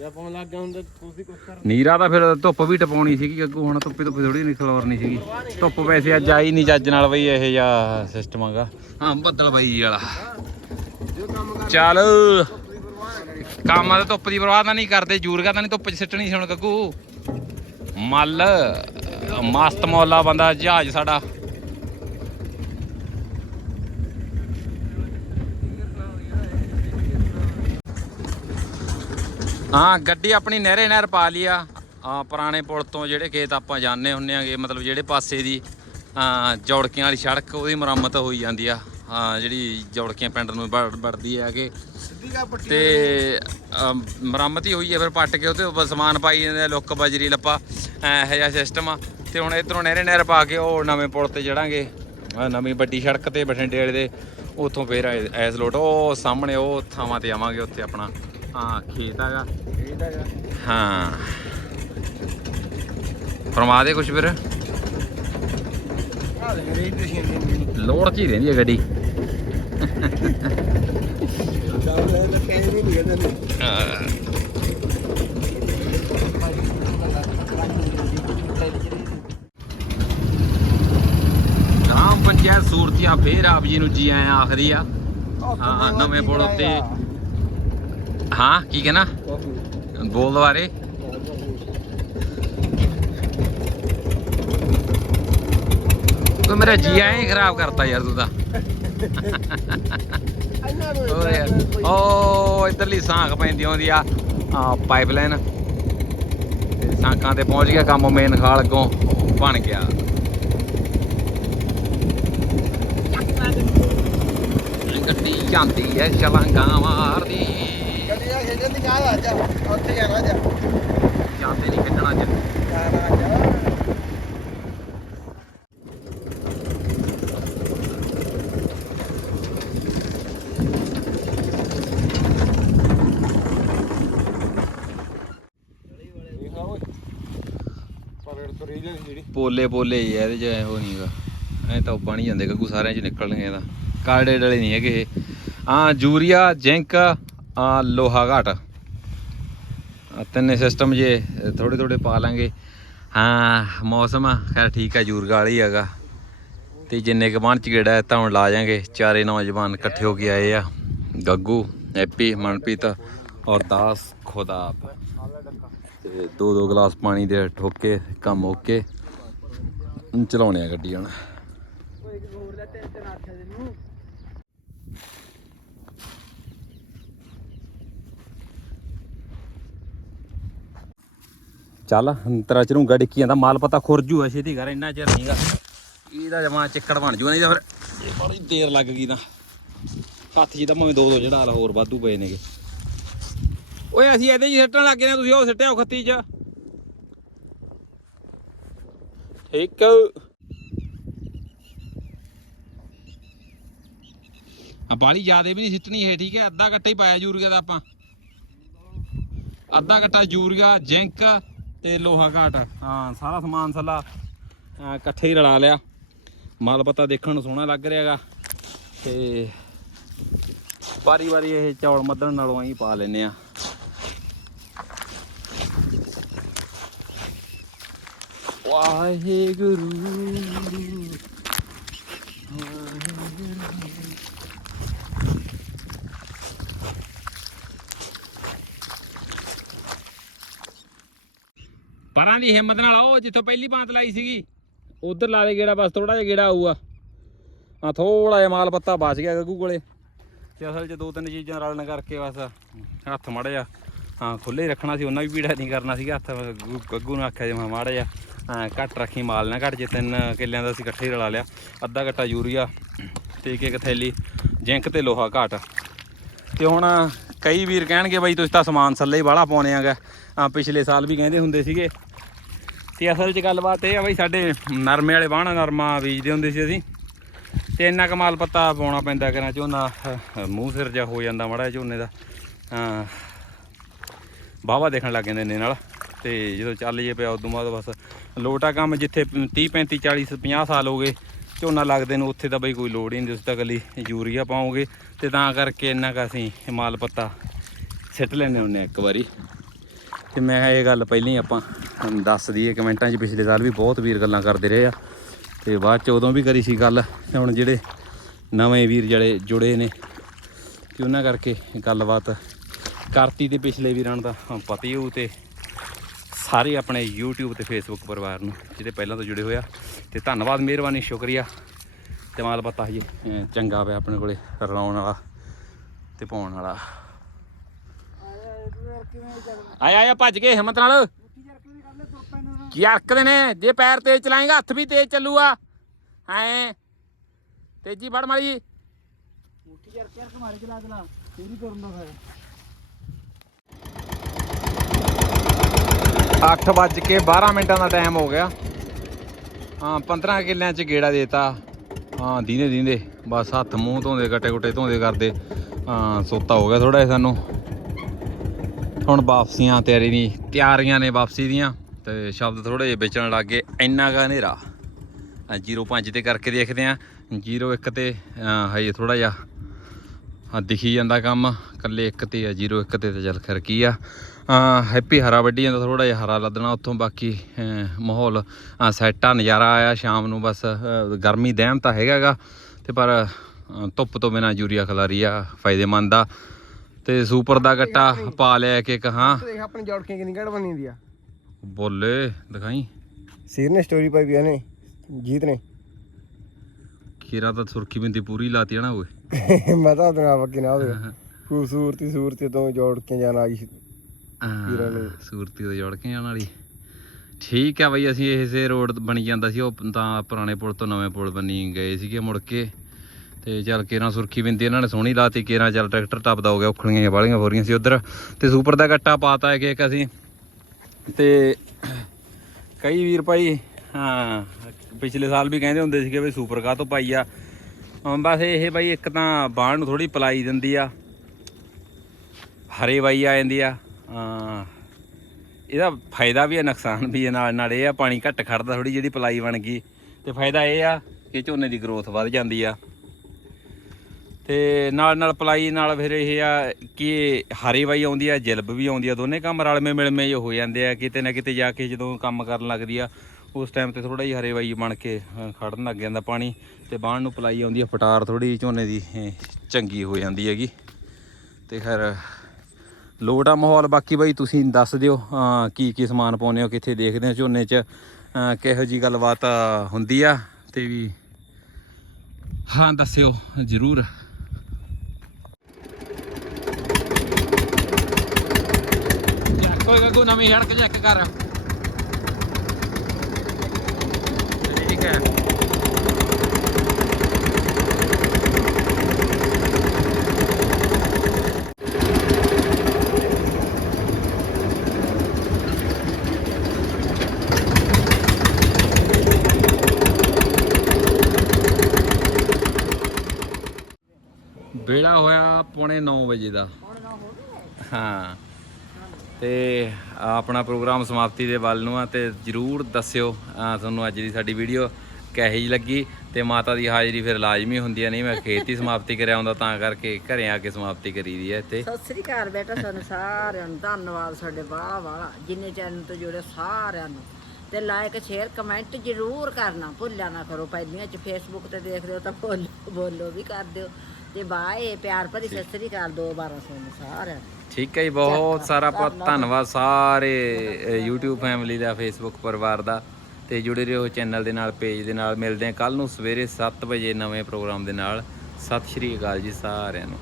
ਮੇਰਾ ਲੱਗ ਗਿਆ ਹੁੰਦਾ ਤੁਸੀਂ ਕੁਝ ਕਰ ਨੀਰਾ ਤਾਂ ਫਿਰ ਧੁੱਪ ਵੀ ਟਪਾਉਣੀ ਸੀਗੀ, ਅੱਗੋਂ ਹੁਣ ਧੁੱਪੇ ਧੁੱਪੇ ਥੋੜੀ ਨਿਕਲਵਰਨੀ ਸੀਗੀ। ਧੁੱਪ ਵੈਸੇ ਅੱਜ ਆਈ ਨਹੀਂ ਚੱਜ ਨਾਲ ਬਈ ਇਹ ਜਿਹਾ ਸਿਸਟਮ ਹੈਗਾ। ਹਾਂ, ਬੱਦਲ ਬਈ ਵਾਲਾ। ਚੱਲ। ਕੰਮ ਤਾਂ ਧੁੱਪ ਦੀ ਪਰਵਾਹ ਤਾਂ ਨਹੀਂ ਕਰਦੇ ਜੂਰਗਾ ਤਾਂ ਨਹੀਂ, ਧੁੱਪ 'ਚ ਸਿੱਟਣੀ ਸੀ ਹੁਣ ਗੱਗੂ। ਮੱਲ, ਮਸਤ ਮੌਲਾ ਬੰਦਾ, ਜਹਾਜ਼ ਸਾਡਾ। ਹਾਂ ਗੱਡੀ ਆਪਣੀ ਨਹਿਰੇ ਨਹਿਰ ਪਾ ਲਈ ਆ। ਆ ਪੁਰਾਣੇ ਪੁਲ ਤੋਂ ਜਿਹੜੇ ਖੇਤ ਆਪਾਂ ਜਾਂਦੇ ਹੁੰਨੇ ਆਗੇ ਮਤਲਬ ਜਿਹੜੇ ਪਾਸੇ ਦੀ ਆ ਜੌੜਕੀਆਂ ਵਾਲੀ ਸੜਕ ਉਹਦੀ ਮੁਰੰਮਤ ਹੋਈ ਜਾਂਦੀ ਆ। ਆ ਜਿਹੜੀ ਜੌੜਕੀਆਂ ਪਿੰਡ ਨੂੰ ਵੜਦੀ ਹੈ ਕਿ। ਤੇ ਮੁਰੰਮਤ ਹੀ ਹੋਈ ਹੈ ਫਿਰ ਪੱਟ ਕੇ ਉਹਤੇ ਉੱਪਰ ਸਮਾਨ ਪਾਈ ਜਾਂਦੇ ਆ, ਲੁੱਕ ਬਜਰੀ ਲੱਪਾ ਇਹੋ ਜਿਹਾ ਸਿਸਟਮ ਆ। ਤੇ ਹੁਣ ਇਧਰੋਂ ਨਹਿਰੇ ਨਹਿਰ ਪਾ ਕੇ ਉਹ ਨਵੇਂ ਪੁਲ ਤੇ ਚੜਾਂਗੇ। ਨਵੀਂ ਵੱਡੀ ਸੜਕ ਤੇ ਬਠਿੰਡੇ ਵਾਲੇ ਦੇ ਉੱਥੋਂ ਫੇਰ ਐਸ ਲੋਟ ਉਹ ਸਾਹਮਣੇ ਉਹ ਥਾਵਾਂ ਤੇ ਆਵਾਂਗੇ ਉੱਥੇ ਆਪਣਾ। ਹਾਂ ਖੇਤ ਹੈਗਾ। ਇਹਦਾ ਹੈਗਾ ਹਾਂ। ਫਰਮਾ ਦੇ ਕੁਛ ਫਿਰ। ਲੋੜ ਚ ਹੀ ਰਹਿੰਦੀ ਹੈ ਗੱਡੀ? ਗ੍ਰਾਮ ਪੰਚਾਇਤ ਸੂਰਤੀਆ ਫੇਰ ਆਪ ਜੀ ਨੂੰ ਜੀ ਆਇਆਂ ਆਖਰੀ ਆ। ਹਾਂ ਨਵੇਂ ਪੁਲ ਉੱਤੇ ਹਾਂ, ਕੀ ਕਹਿਣਾ? ਬੋਲ ਦੁਬਾਰੇ ਕੋਈ ਮੇਰਾ ਜੀ ਆਇਆਂ ਖਰਾਬ ਕਰਤਾ ਯਾਰ ਤੂੰ ਤਾਂ। ਹੋਰ ਯਾਰ। ਓ, ਇਧਰਲੀ ਸਾਂਖ ਪੈਂਦੀ ਆਉਂਦੀ ਆ। ਆ ਪਾਈਪਲਾਈਨ ਤੇ ਸਾਂਖਾਂ ਤੇ ਪਹੁੰਚ ਗਿਆ ਕੰਮ ਮੇਨ ਖਾਲ ਅੱਗੋਂ। ਬਣ ਗਿਆ। ਗੱਡੀ ਜਾਂਦੀ ਐ ਛਲਾਂਗਾ ਮਾਰਦੀ। ਗੱਡੀਆਂ ਖੇਡਣ ਦੀ ਕਾਹ ਆ ਜਾ ਉੱਥੇ ਜਾਣਾ ਜਾ। ਜਾਂਦੇ ਨਹੀਂ ਕੱਢਣਾ ਅੱਜ। ਜਾਣਾ ਜਾ। ਪੋਲੇ ਪੋਲੇ ਹੀ ਆ ਇਹਦੇ ਚ ਐ ਹੋ ਨਹੀਂਗਾ ਐ ਤਾਂ ਨਹੀਂ ਜਾਂਦੇ ਗੱਗੂ ਸਾਰਿਆਂ ਚ ਨਿਕਲਣਗੇ ਇਹਦਾ ਕਾਰਡੇ ਡਲੇ ਨਹੀਂ ਹੈਗੇ ਆ ਜੂਰੀਆ ਜਿੰਕ ਆ ਲੋਹਾ ਘਾਟ। ਤਿੰਨੇ ਸਿਸਟਮ ਜੇ ਥੋੜੇ ਥੋੜੇ ਪਾ ਲਾਂਗੇ। ਹਾਂ, ਮੌਸਮ ਆ, ਖੈਰ ਠੀਕ ਆ, ਜੂਰਗਾ ਵਾਲੀ ਹੈਗਾ। ਤੇ ਜਿੰਨੇ ਕ ਬਣ ਚ ਗੇੜਾ ਹੈ, ਤਾਂ ਹੁਣ ਲਾ ਜਾਾਂਗੇ। ਚਾਰੇ ਨੌਜਵਾਨ ਇਕੱਠੇ ਹੋ ਕੇ ਆਏ ਆ। ਗੱਗੂ, ਐਪੀ, ਮਨਪ੍ਰੀਤ ਔਰ ਦਾਸ ਖੁਦਾ ਤੇ ਦੋ ਦੋ ਗਲਾਸ ਪਾਣੀ ਦੇ ਠੋਕੇ, ਕੰਮ ਓਕੇ। ਚਲਾਉਣੇ ਆ ਗੱਡੀ ਹੁਣ। ਚੱਲ ਤੇਰਾ ਚਰੂੰਗਾ ਡਿੱਕੀ ਜਾਂਦਾ, ਮਾਲ ਪਤਾ ਖੁਰਜੂ ਐ ਛੇਤੀ ਕਰ ਇੰਨਾ ਚਿਰ ਨਹੀਂਗਾ ਇਹਦਾ ਜਮਾ ਚਿੱਕੜ ਬਣ ਜੂ ਨਹੀਂ ਤਾਂ ਫਿਰ ਇਹ ਬੜੀ ਦੇਰ ਲੱਗ ਗਈ ਤਾਂ। ਹੱਥ ਜੀ ਤਾਂ ਭਾਵੇਂ ਦੋ ਦੋ ਚੜਾ ਹੋਰ ਵਾਧੂ ਪਏ ਨੇਗੇ। ਓਏ, ਅਸੀਂ ਇਹਦੇ ਜੀ ਸਿੱਟਣ ਲੱਗ ਨੇ, ਤੁਸੀਂ ਉਹ ਸਿੱਟਿਆ ਖੱਤੀ 'ਚ। ਠੀਕ। ਆ ਬਾਲੀ ਜ਼ਿਆਦੇ ਵੀ ਨਹੀਂ ਸਿੱਟਣੀ ਹੈ ਠੀਕ ਹੈ? ਅੱਧਾ ਕੱਟਾ ਹੀ ਪਾਇਆ ਯੂਰੀਆ ਦਾ ਆਪਾਂ। ਅੱਧਾ ਕੱਟਾ ਯੂਰੀਆ, ਜਿੰਕ ਤੇ ਲੋਹਾ ਘਾਟ ਹਾਂ, ਸਾਰਾ ਸਮਾਨ ਸੱਲਾ ਇਕੱਠੇ ਹੀ ਰਲਾ ਲਿਆ। ਮਾਲ ਪਤਾ ਦੇਖਣ ਨੂੰ ਸੋਹਣਾ ਲੱਗ ਰਿਹਾਗਾ ਤੇ ਵਾਰੀ ਵਾਰੀ ਇਹ ਚੌਲ ਮੱਦਣ ਨਾਲੋਂ ਹੀ ਪਾ ਲੈਨੇ ਆ ਵਾਹਿਗੁਰੂ। ਪਰਾਂ ਦੀ ਹਿੰਮਤ ਨਾਲ ਆਓ, ਜਿੱਥੋਂ ਪਹਿਲੀ ਬਾਂਤ ਲਾਈ ਸੀਗੀ। ਉਧਰ ਲਾ ਦੇ ਗੇੜਾ, ਬਸ ਥੋੜਾ ਜਿਹਾ ਗੇੜਾ ਆਊਗਾ। ਆ ਥੋੜਾ ਜਿਹਾ ਮਾਲ ਪੱਤਾ ਬਚ ਗਿਆ ਗੱਗੂ ਕੋਲੇ। ਤੇ ਅਸਲ 'ਚ ਦੋ ਤਿੰਨ ਚੀਜ਼ਾਂ ਰਲਣ ਕਰਕੇ ਬਸ, ਹੱਥ ਮੜ ਹਾਂ ਖੁੱਲੇ ਹੀ ਰੱਖਣਾ ਸੀ, ਉਹਨਾਂ ਵੀ ਪੀੜਾ ਨਹੀਂ ਕਰਨਾ ਸੀਗਾ। ਹੱਥ ਗੱਗੂ- ਗੱਗੂ ਨੂੰ ਆਖਿਆ ਜਿਵੇਂ ਮਾੜਾ ਜਿਹਾ ਹਾਂ ਘੱਟ ਰੱਖੀ, ਮਾਲ ਨਾ ਘੱਟ ਜੇ ਤਿੰਨ ਕਿੱਲਿਆਂ ਦਾ ਅਸੀਂ ਇਕੱਠੇ ਰਲਾ ਲਿਆ। ਅੱਧਾ ਘੱਟਾ ਯੂਰੀਆ ਤੇ ਇੱਕ ਇੱਕ ਥੈਲੀ, ਜਿੰਕ ਤੇ ਲੋਹਾ ਘਾਟ। ਤੇ ਹੁਣ ਕਈ ਵੀਰ ਕਹਿਣਗੇ, ਬਾਈ ਤੁਸੀਂ ਤਾਂ ਸਮਾਨ ਥੱਲੇ ਹੀ ਬਾਹਲਾ ਪਾਉਣੇ ਆਗਾ। ਆ ਪਿਛਲੇ ਸਾਲ ਵੀ ਕਹਿੰਦੇ ਹੁੰਦੇ ਸੀਗੇ ਤੇ ਅਸਲ 'ਚ ਗੱਲਬਾਤ ਇਹ ਆ ਬਈ ਸਾਡੇ ਨਰਮੇ ਵਾਲੇ ਬਾਹਣਾ ਨਰਮਾ ਬੀਜਦੇ ਹੁੰਦੇ ਸੀ ਅਸੀਂ। ਤੇ ਇੰਨਾ ਕਮਾਲ ਪੱਤਾ ਪਾਉਣਾ ਪੈਂਦਾ ਕਰਾਂ, ਝੋਨਾ ਮੂੰਹ ਸਿਰ ਜਾ ਹੋ ਜਾਂਦਾ ਮਾੜਾ ਜਿਹਾ ਝੋਨੇ ਦਾ। ਹਾਂ ਵਾਹਵਾ ਦੇਖਣ ਲੱਗ ਜਾਂਦੇ ਨੇ ਨਾਲ। ਤੇ ਜਦੋਂ ਚੱਲ ਜੇ ਪਿਆ, ਉਦੋਂ ਬਾਅਦ ਬਸ ਲੋਟਾ ਕੰਮ ਜਿੱਥੇ 30 35 40 50 ਸਾਲ ਹੋ ਗਏ, ਝੋਨਾ ਲੱਗਦੇ ਨੂੰ ਉੱਥੇ ਤਾਂ ਬਈ ਕੋਈ ਲੋੜ ਹੀ ਨਹੀਂ, ਤੁਸੀਂ ਤਾਂ ਇਕੱਲੀ ਯੂਰੀਆ ਪਾਓਗੇ। ਤੇ ਤਾਂ ਕਰਕੇ ਇੰਨਾ ਕੁ ਅਸੀਂ ਮਾਲ ਪੱਤਾ ਸਿੱਟ ਲੈਨੇ ਹੁੰਨੇ ਆ ਇੱਕ ਵਾਰੀ। ਤੇ ਮੈਂ ਇਹ ਗੱਲ ਪਹਿਲਾਂ ਹੀ ਆਪਾਂ ਦੱਸ ਦਈਏ, ਕਮੈਂਟਾਂ 'ਚ ਪਿਛਲੇ ਸਾਲ ਵੀ ਬਹੁਤ ਵੀਰ ਗੱਲਾਂ ਕਰਦੇ ਰਹੇ ਆ। ਤੇ ਬਾਅਦ 'ਚ ਉਦੋਂ ਵੀ ਕਰੀ ਸੀ ਗੱਲ, ਤੇ ਹੁਣ ਜਿਹੜੇ ਨਵੇਂ ਵੀਰ ਜਿਹੜੇ ਜੁੜੇ ਨੇ, ਤੇ ਉਹਨਾਂ ਕਰਕੇ ਗੱਲਬਾਤ ਕਰਤੀ ਤੇ ਪਿਛਲੇ ਵੀਰਾਂ ਦਾ ਤਾਂ ਪਤਾ ਹੀ ਹੋਊ ਤੇ ਸਾਰੇ ਆਪਣੇ YouTube ਤੇ Facebook ਪਰਿਵਾਰ ਨੂੰ ਜਿਹੜੇ ਪਹਿਲਾਂ ਤੋਂ ਜੁੜੇ ਹੋਇਆ ਤੇ ਧੰਨਵਾਦ, ਮਿਹਰਬਾਨੀ, ਸ਼ੁਕਰੀਆ। ਤੇ ਮਾਲ ਪਤਾ ਜੀ ਚੰਗਾ ਪਿਆ ਆਪਣੇ ਕੋਲੇ ਰਲਾਉਣ ਵਾਲਾ ਤੇ ਪਾਉਣ ਵਾਲਾ। ਆਇਆ ਆਇਆ ਭੱਜ ਗਏ ਹਿੰਮਤ ਨਾਲ। ਕੀ ਹਰਕਦੇ ਨੇ? ਜੇ ਪੈਰ ਤੇਜ਼ ਚਲਾਏਗਾ ਹੱਥ ਵੀ ਤੇਜ਼ ਚੱਲੂਗਾ। ਐ ਤੇਜੀ ਫੜ ਮਾਰੀ ਮੁੱਠੀ ਯਾਰ ਕਿਹਰ ਮਾਰੇ ਚਲਾ। ਚਲਾ ਤੇਰੀ ਕਰਨ ਦਾ ਫਿਰ 8 ਵੱਜ ਕੇ 12 ਮਿੰਟਾਂ ਦਾ ਟਾਈਮ ਹੋ ਗਿਆ। ਹਾਂ 15 ਕਿੱਲਿਆਂ ਚ ਗੇੜਾ ਦੇਤਾ। ਹਾਂ ਦੀਨੇ ਦੀਨੇ ਬਸ ਹੱਥ ਮੂੰਹ ਧੋਂਦੇ ਗੱਟੇ ਗੁੱਟੇ ਧੋਂਦੇ ਕਰਦੇ। ਹਾਂ ਸੋਤਾ ਹੋ ਗਿਆ ਥੋੜਾ ਜਿਹਾ ਸਾਨੂੰ। ਹੁਣ ਵਾਪਸੀਆਂ ਤਿਆਰੀ ਨਹੀਂ ਤਿਆਰੀਆਂ ਨੇ ਵਾਪਸੀ ਦੀਆਂ ਤੇ ਸ਼ਬਦ ਥੋੜੇ ਜਿਹੇ ਵੇਚਣ ਲੱਗ ਗਏ, ਇੰਨਾ ਕਾ ਹਨੇਰਾ। 05 ਤੇ ਕਰਕੇ ਦੇਖਦੇ ਆ 01 ਤੇ ਹਜੇ ਥੋੜਾ ਜਿਹਾ ਆ ਦਿਖੀ ਜਾਂਦਾ ਕੰਮ ਕੱਲੇ ਇੱਕ ਤੇ ਆ 01 ਤੇ ਤਾਂ ਚੱਲ ਖਰ ਕੀ ਆ। ਹੈਪੀ ਹਰਾ ਵੱਢੀ ਜਾਂਦਾ ਥੋੜਾ ਜਿਹਾ ਹਰਾ ਲੱਦਣਾ ਉੱਥੋਂ, ਬਾਕੀ ਮਾਹੌਲ ਸੈੱਟ ਆ, ਨਜ਼ਾਰਾ ਆਇਆ ਸ਼ਾਮ ਨੂੰ ਬਸ ਗਰਮੀ ਦਹਿਮ ਤਾਂ ਹੈਗਾਗਾ ਤੇ ਪਰ ਧੁੱਪ ਤੋਂ ਬਿਨਾ ਯੂਰੀਆ ਖਲਾਰੀ ਆ, ਫਾਇਦੇਮੰਦ ਆ। ਤੇ ਸੁਪਰ ਦਾ ਗੱਟਾ ਪਾ ਲਿਆ ਕਿ ਕਹਾਂ ਦੇਖ ਆਪਣੀ ਜੋੜ ਕੇ ਕਿੰਨੀ ਘੜ ਬਣੀ ਹੁੰਦੀ ਆ। ਬੋਲੇ ਦਿਖਾਈ। ਸੀਰ ਨੇ ਸਟੋਰੀ ਪਾਈ ਵੀ ਇਹਨੇ ਜੀਤ ਨੇ। ਖੀਰਾ ਤਾਂ ਸੁਰਖੀ ਬਿੰਦੀ ਪੂਰੀ ਲਾਤੀ ਆ ਨਾ ਓਏ। ਮੈਂ ਤਾਂ ਉਹਦੇ ਨਾਲ ਬੱਕੀ ਨਾ ਉਹਦੇ ਖੂਬਸੂਰਤੀ ਸੂਰਤੀ ਤੋਂ ਜੋੜ ਕੇ ਜਾਣਾ ਆਈ ਵੀਰਾਂ ਨੂੰ। ਸੂਰਤੀ ਤੋਂ ਜੋੜ ਕੇ ਜਾਣ ਵਾਲੀ। ਠੀਕ ਆ ਬਈ ਅਸੀਂ ਇਸੇ ਰੋਡ ਬਣੀ ਜਾਂਦਾ ਸੀ ਉਹ ਤਾਂ ਪੁਰਾਣੇ ਪੁਲ ਤੋਂ ਨਵੇਂ ਪੁਲ ਬਣੀ ਗਏ ਸੀਗੇ ਮੁੜ ਕੇ। ਤੇ ਚੱਲ ਕੇਰਾਂ ਸੁਰਖੀ ਬਿੰਦੀ ਇਹਨਾਂ ਨੇ ਸੋਹਣੀ ਲਾਤੀ, ਕੇਰਾਂ ਚੱਲ ਟਰੈਕਟਰ ਟੱਪਦਾ ਹੋ ਗਿਆ, ਉਖਲੀਆਂ ਵਾਲੀਆਂ ਫੋਰੀਆਂ ਸੀ ਉਧਰ। ਤੇ ਸੁਪਰ ਦਾ ਗੱਟਾ ਪਾਤਾ ਇੱਕ ਇੱਕ ਅਸੀਂ। ਤੇ ਕਈ ਵੀਰ ਭਾਈ, ਹਾਂ, ਪਿਛਲੇ ਸਾਲ ਵੀ ਕਹਿੰਦੇ ਹੁੰਦੇ ਸੀਗੇ ਵੀ ਸੁਪਰ ਕਾ ਤੋਂ ਪਾਈ ਆ। ਬਸ ਇਹ ਭਾਈ, ਇੱਕ ਤਾਂ ਬਾਣ ਨੂੰ ਥੋੜੀ ਪਲਾਈ ਦਿੰਦੀ ਆ। ਹਰੇ ਵਾਈ ਆ ਜਾਂਦੀ ਆ। ਇਹਦਾ ਫਾਇਦਾ ਵੀ ਹੈ ਨੁਕਸਾਨ ਵੀ ਹੈ ਨਾਲ ਨਾਲ ਇਹ ਆ, ਪਾਣੀ ਘੱਟ ਖੜਦਾ ਥੋੜੀ ਜਿਹੜੀ ਪਲਾਈ ਬਣ ਗਈ। ਤੇ ਫਾਇਦਾ ਇਹ ਆ ਕਿ ਝੋਨੇ ਦੀ ਗਰੋਥ ਵੱਧ ਜਾਂਦੀ ਆ। ਤੇ ਨਾਲ ਨਾਲ ਪਲਾਈ ਨਾਲ ਫਿਰ ਇਹ ਆ ਕਿ ਹਰੀ ਵਾਈ ਆਉਂਦੀ ਆ ਜਿਲਬ ਵੀ ਆਉਂਦੀ ਆ ਦੋਨੇ ਕੰਮ ਰਲਵੇਂ ਮਿਲਵੇਂ ਜਿਹੇ ਹੋ ਜਾਂਦੇ ਆ। ਕਿਤੇ ਨਾ ਕਿਤੇ ਜਾ ਕੇ ਜਦੋਂ ਕੰਮ ਕਰਨ ਲੱਗਦੀ ਆ ਉਸ ਟਾਈਮ ਤੇ ਥੋੜਾ ਜਿਹਾ ਹਰੇ ਬਾਈ ਬਣ ਕੇ ਅ, ਖੜਨ ਲੱਗ ਜਾਂਦਾ ਪਾਣੀ ਤੇ ਬਾਣ ਨੂੰ ਪਲਾਈ ਆਉਂਦੀ ਆ ਫਟਾਰ ਥੋੜੀ ਝੋਨੇ ਦੀ ਚੰਗੀ ਹੋ ਜਾਂਦੀ ਹੈਗੀ। ਤੇ ਖੈਰ ਲੋਟ ਆ ਮਾਹੌਲ। ਬਾਕੀ ਬਾਈ ਤੁਸੀਂ ਦੱਸ ਦਿਓ ਕੀ ਕੀ ਸਮਾਨ ਪਾਉਂਦੇ ਹੋ ਕਿੱਥੇ ਦੇਖਦੇ ਹੋ ਝੋਨੇ 'ਚ? ਕਿਹੋ ਜੀ ਗੱਲਬਾਤ ਹੁੰਦੀ ਆ? ਤੇ ਵੀ ਹਾਂ ਦੱਸਿਓ ਜ਼ਰੂਰ। ਕੋਈ ਨਵੀਂ ਸੜਕ ਚੈੱਕ ਕਰ। ਠੀਕ ਹੈ। ਵੇਲਾ ਹੋਇਆ ਪੌਣੇ 9 ਵਜੇ ਦਾ। ਹਾਂ। ਤੇ ਆਪਣਾ ਪ੍ਰੋਗਰਾਮ ਸਮਾਪਤੀ ਦੇ ਵੱਲ ਨੂੰ ਆ ਤੇ ਜਰੂਰ ਦੱਸਿਓ ਤੁਹਾਨੂੰ ਅੱਜ ਦੀ ਸਾਡੀ ਵੀਡੀਓ ਕਿਹੋ ਜਿਹੀ ਲੱਗੀ ਤੇ ਮਾਤਾ ਦੀ ਹਾਜ਼ਰੀ ਫਿਰ ਲਾਜ਼ਮੀ ਹੁੰਦੀ ਹੈ ਨਹੀਂ ਮੈਂ ਖੇਤ ਹੀ ਸਮਾਪਤੀ ਕਰਿਆ ਹੁੰਦਾ ਤਾਂ ਕਰਕੇ ਘਰੇ ਆ ਕੇ ਸਮਾਪਤੀ ਕਰੀ ਦੀ ਹੈ ਇੱਥੇ। ਸਤਿ ਸ੍ਰੀ ਅਕਾਲ ਬੇਟਾ ਸਾਨੂੰ ਸਾਰਿਆਂ ਨੂੰ, ਧੰਨਵਾਦ ਸਾਡੇ ਵਾਹ ਵਾਹ, ਜਿੰਨੇ ਚੈਨਲ ਤੋਂ ਜੁੜੇ ਸਾਰਿਆਂ ਨੂੰ। ਤੇ ਲਾਈਕ ਸ਼ੇਅਰ ਕਮੈਂਟ ਜ਼ਰੂਰ ਕਰਨਾ, ਭੁੱਲਿਆ ਨਾ ਕਰੋ, ਪਹਿਲੀਆਂ ਚ ਫੇਸਬੁੱਕ ਤੇ ਦੇਖਦੇ ਹੋ ਤਾਂ ਬੋਲੋ ਬੋਲੋ ਵੀ ਕਰ ਦਿਓ। ਤੇ ਬਾਏ ਪਿਆਰ ਭਰੀ ਸਤਿ ਸ੍ਰੀ ਅਕਾਲ, ਦੋ ਬਾਰਾਂ ਸਾਨੂੰ ਸਾਰਿਆਂ ਨੂੰ। ਠੀਕ ਹੈ ਜੀ ਬਹੁਤ ਸਾਰਾ ਬਹੁਤ ਧੰਨਵਾਦ ਸਾਰੇ YouTube ਫੈਮਿਲੀ ਦਾ Facebook ਪਰਿਵਾਰ ਦਾ। ਤੇ ਜੁੜੇ ਰਹੋ ਚੈਨਲ ਦੇ ਨਾਲ ਪੇਜ ਦੇ ਨਾਲ। ਮਿਲਦੇ ਹਾਂ ਕੱਲ ਨੂੰ ਸਵੇਰੇ 7 ਵਜੇ ਨਵੇਂ ਪ੍ਰੋਗਰਾਮ ਦੇ ਨਾਲ। ਸਤਿ ਸ਼੍ਰੀ ਅਕਾਲ ਜੀ ਸਾਰਿਆਂ ਨੂੰ।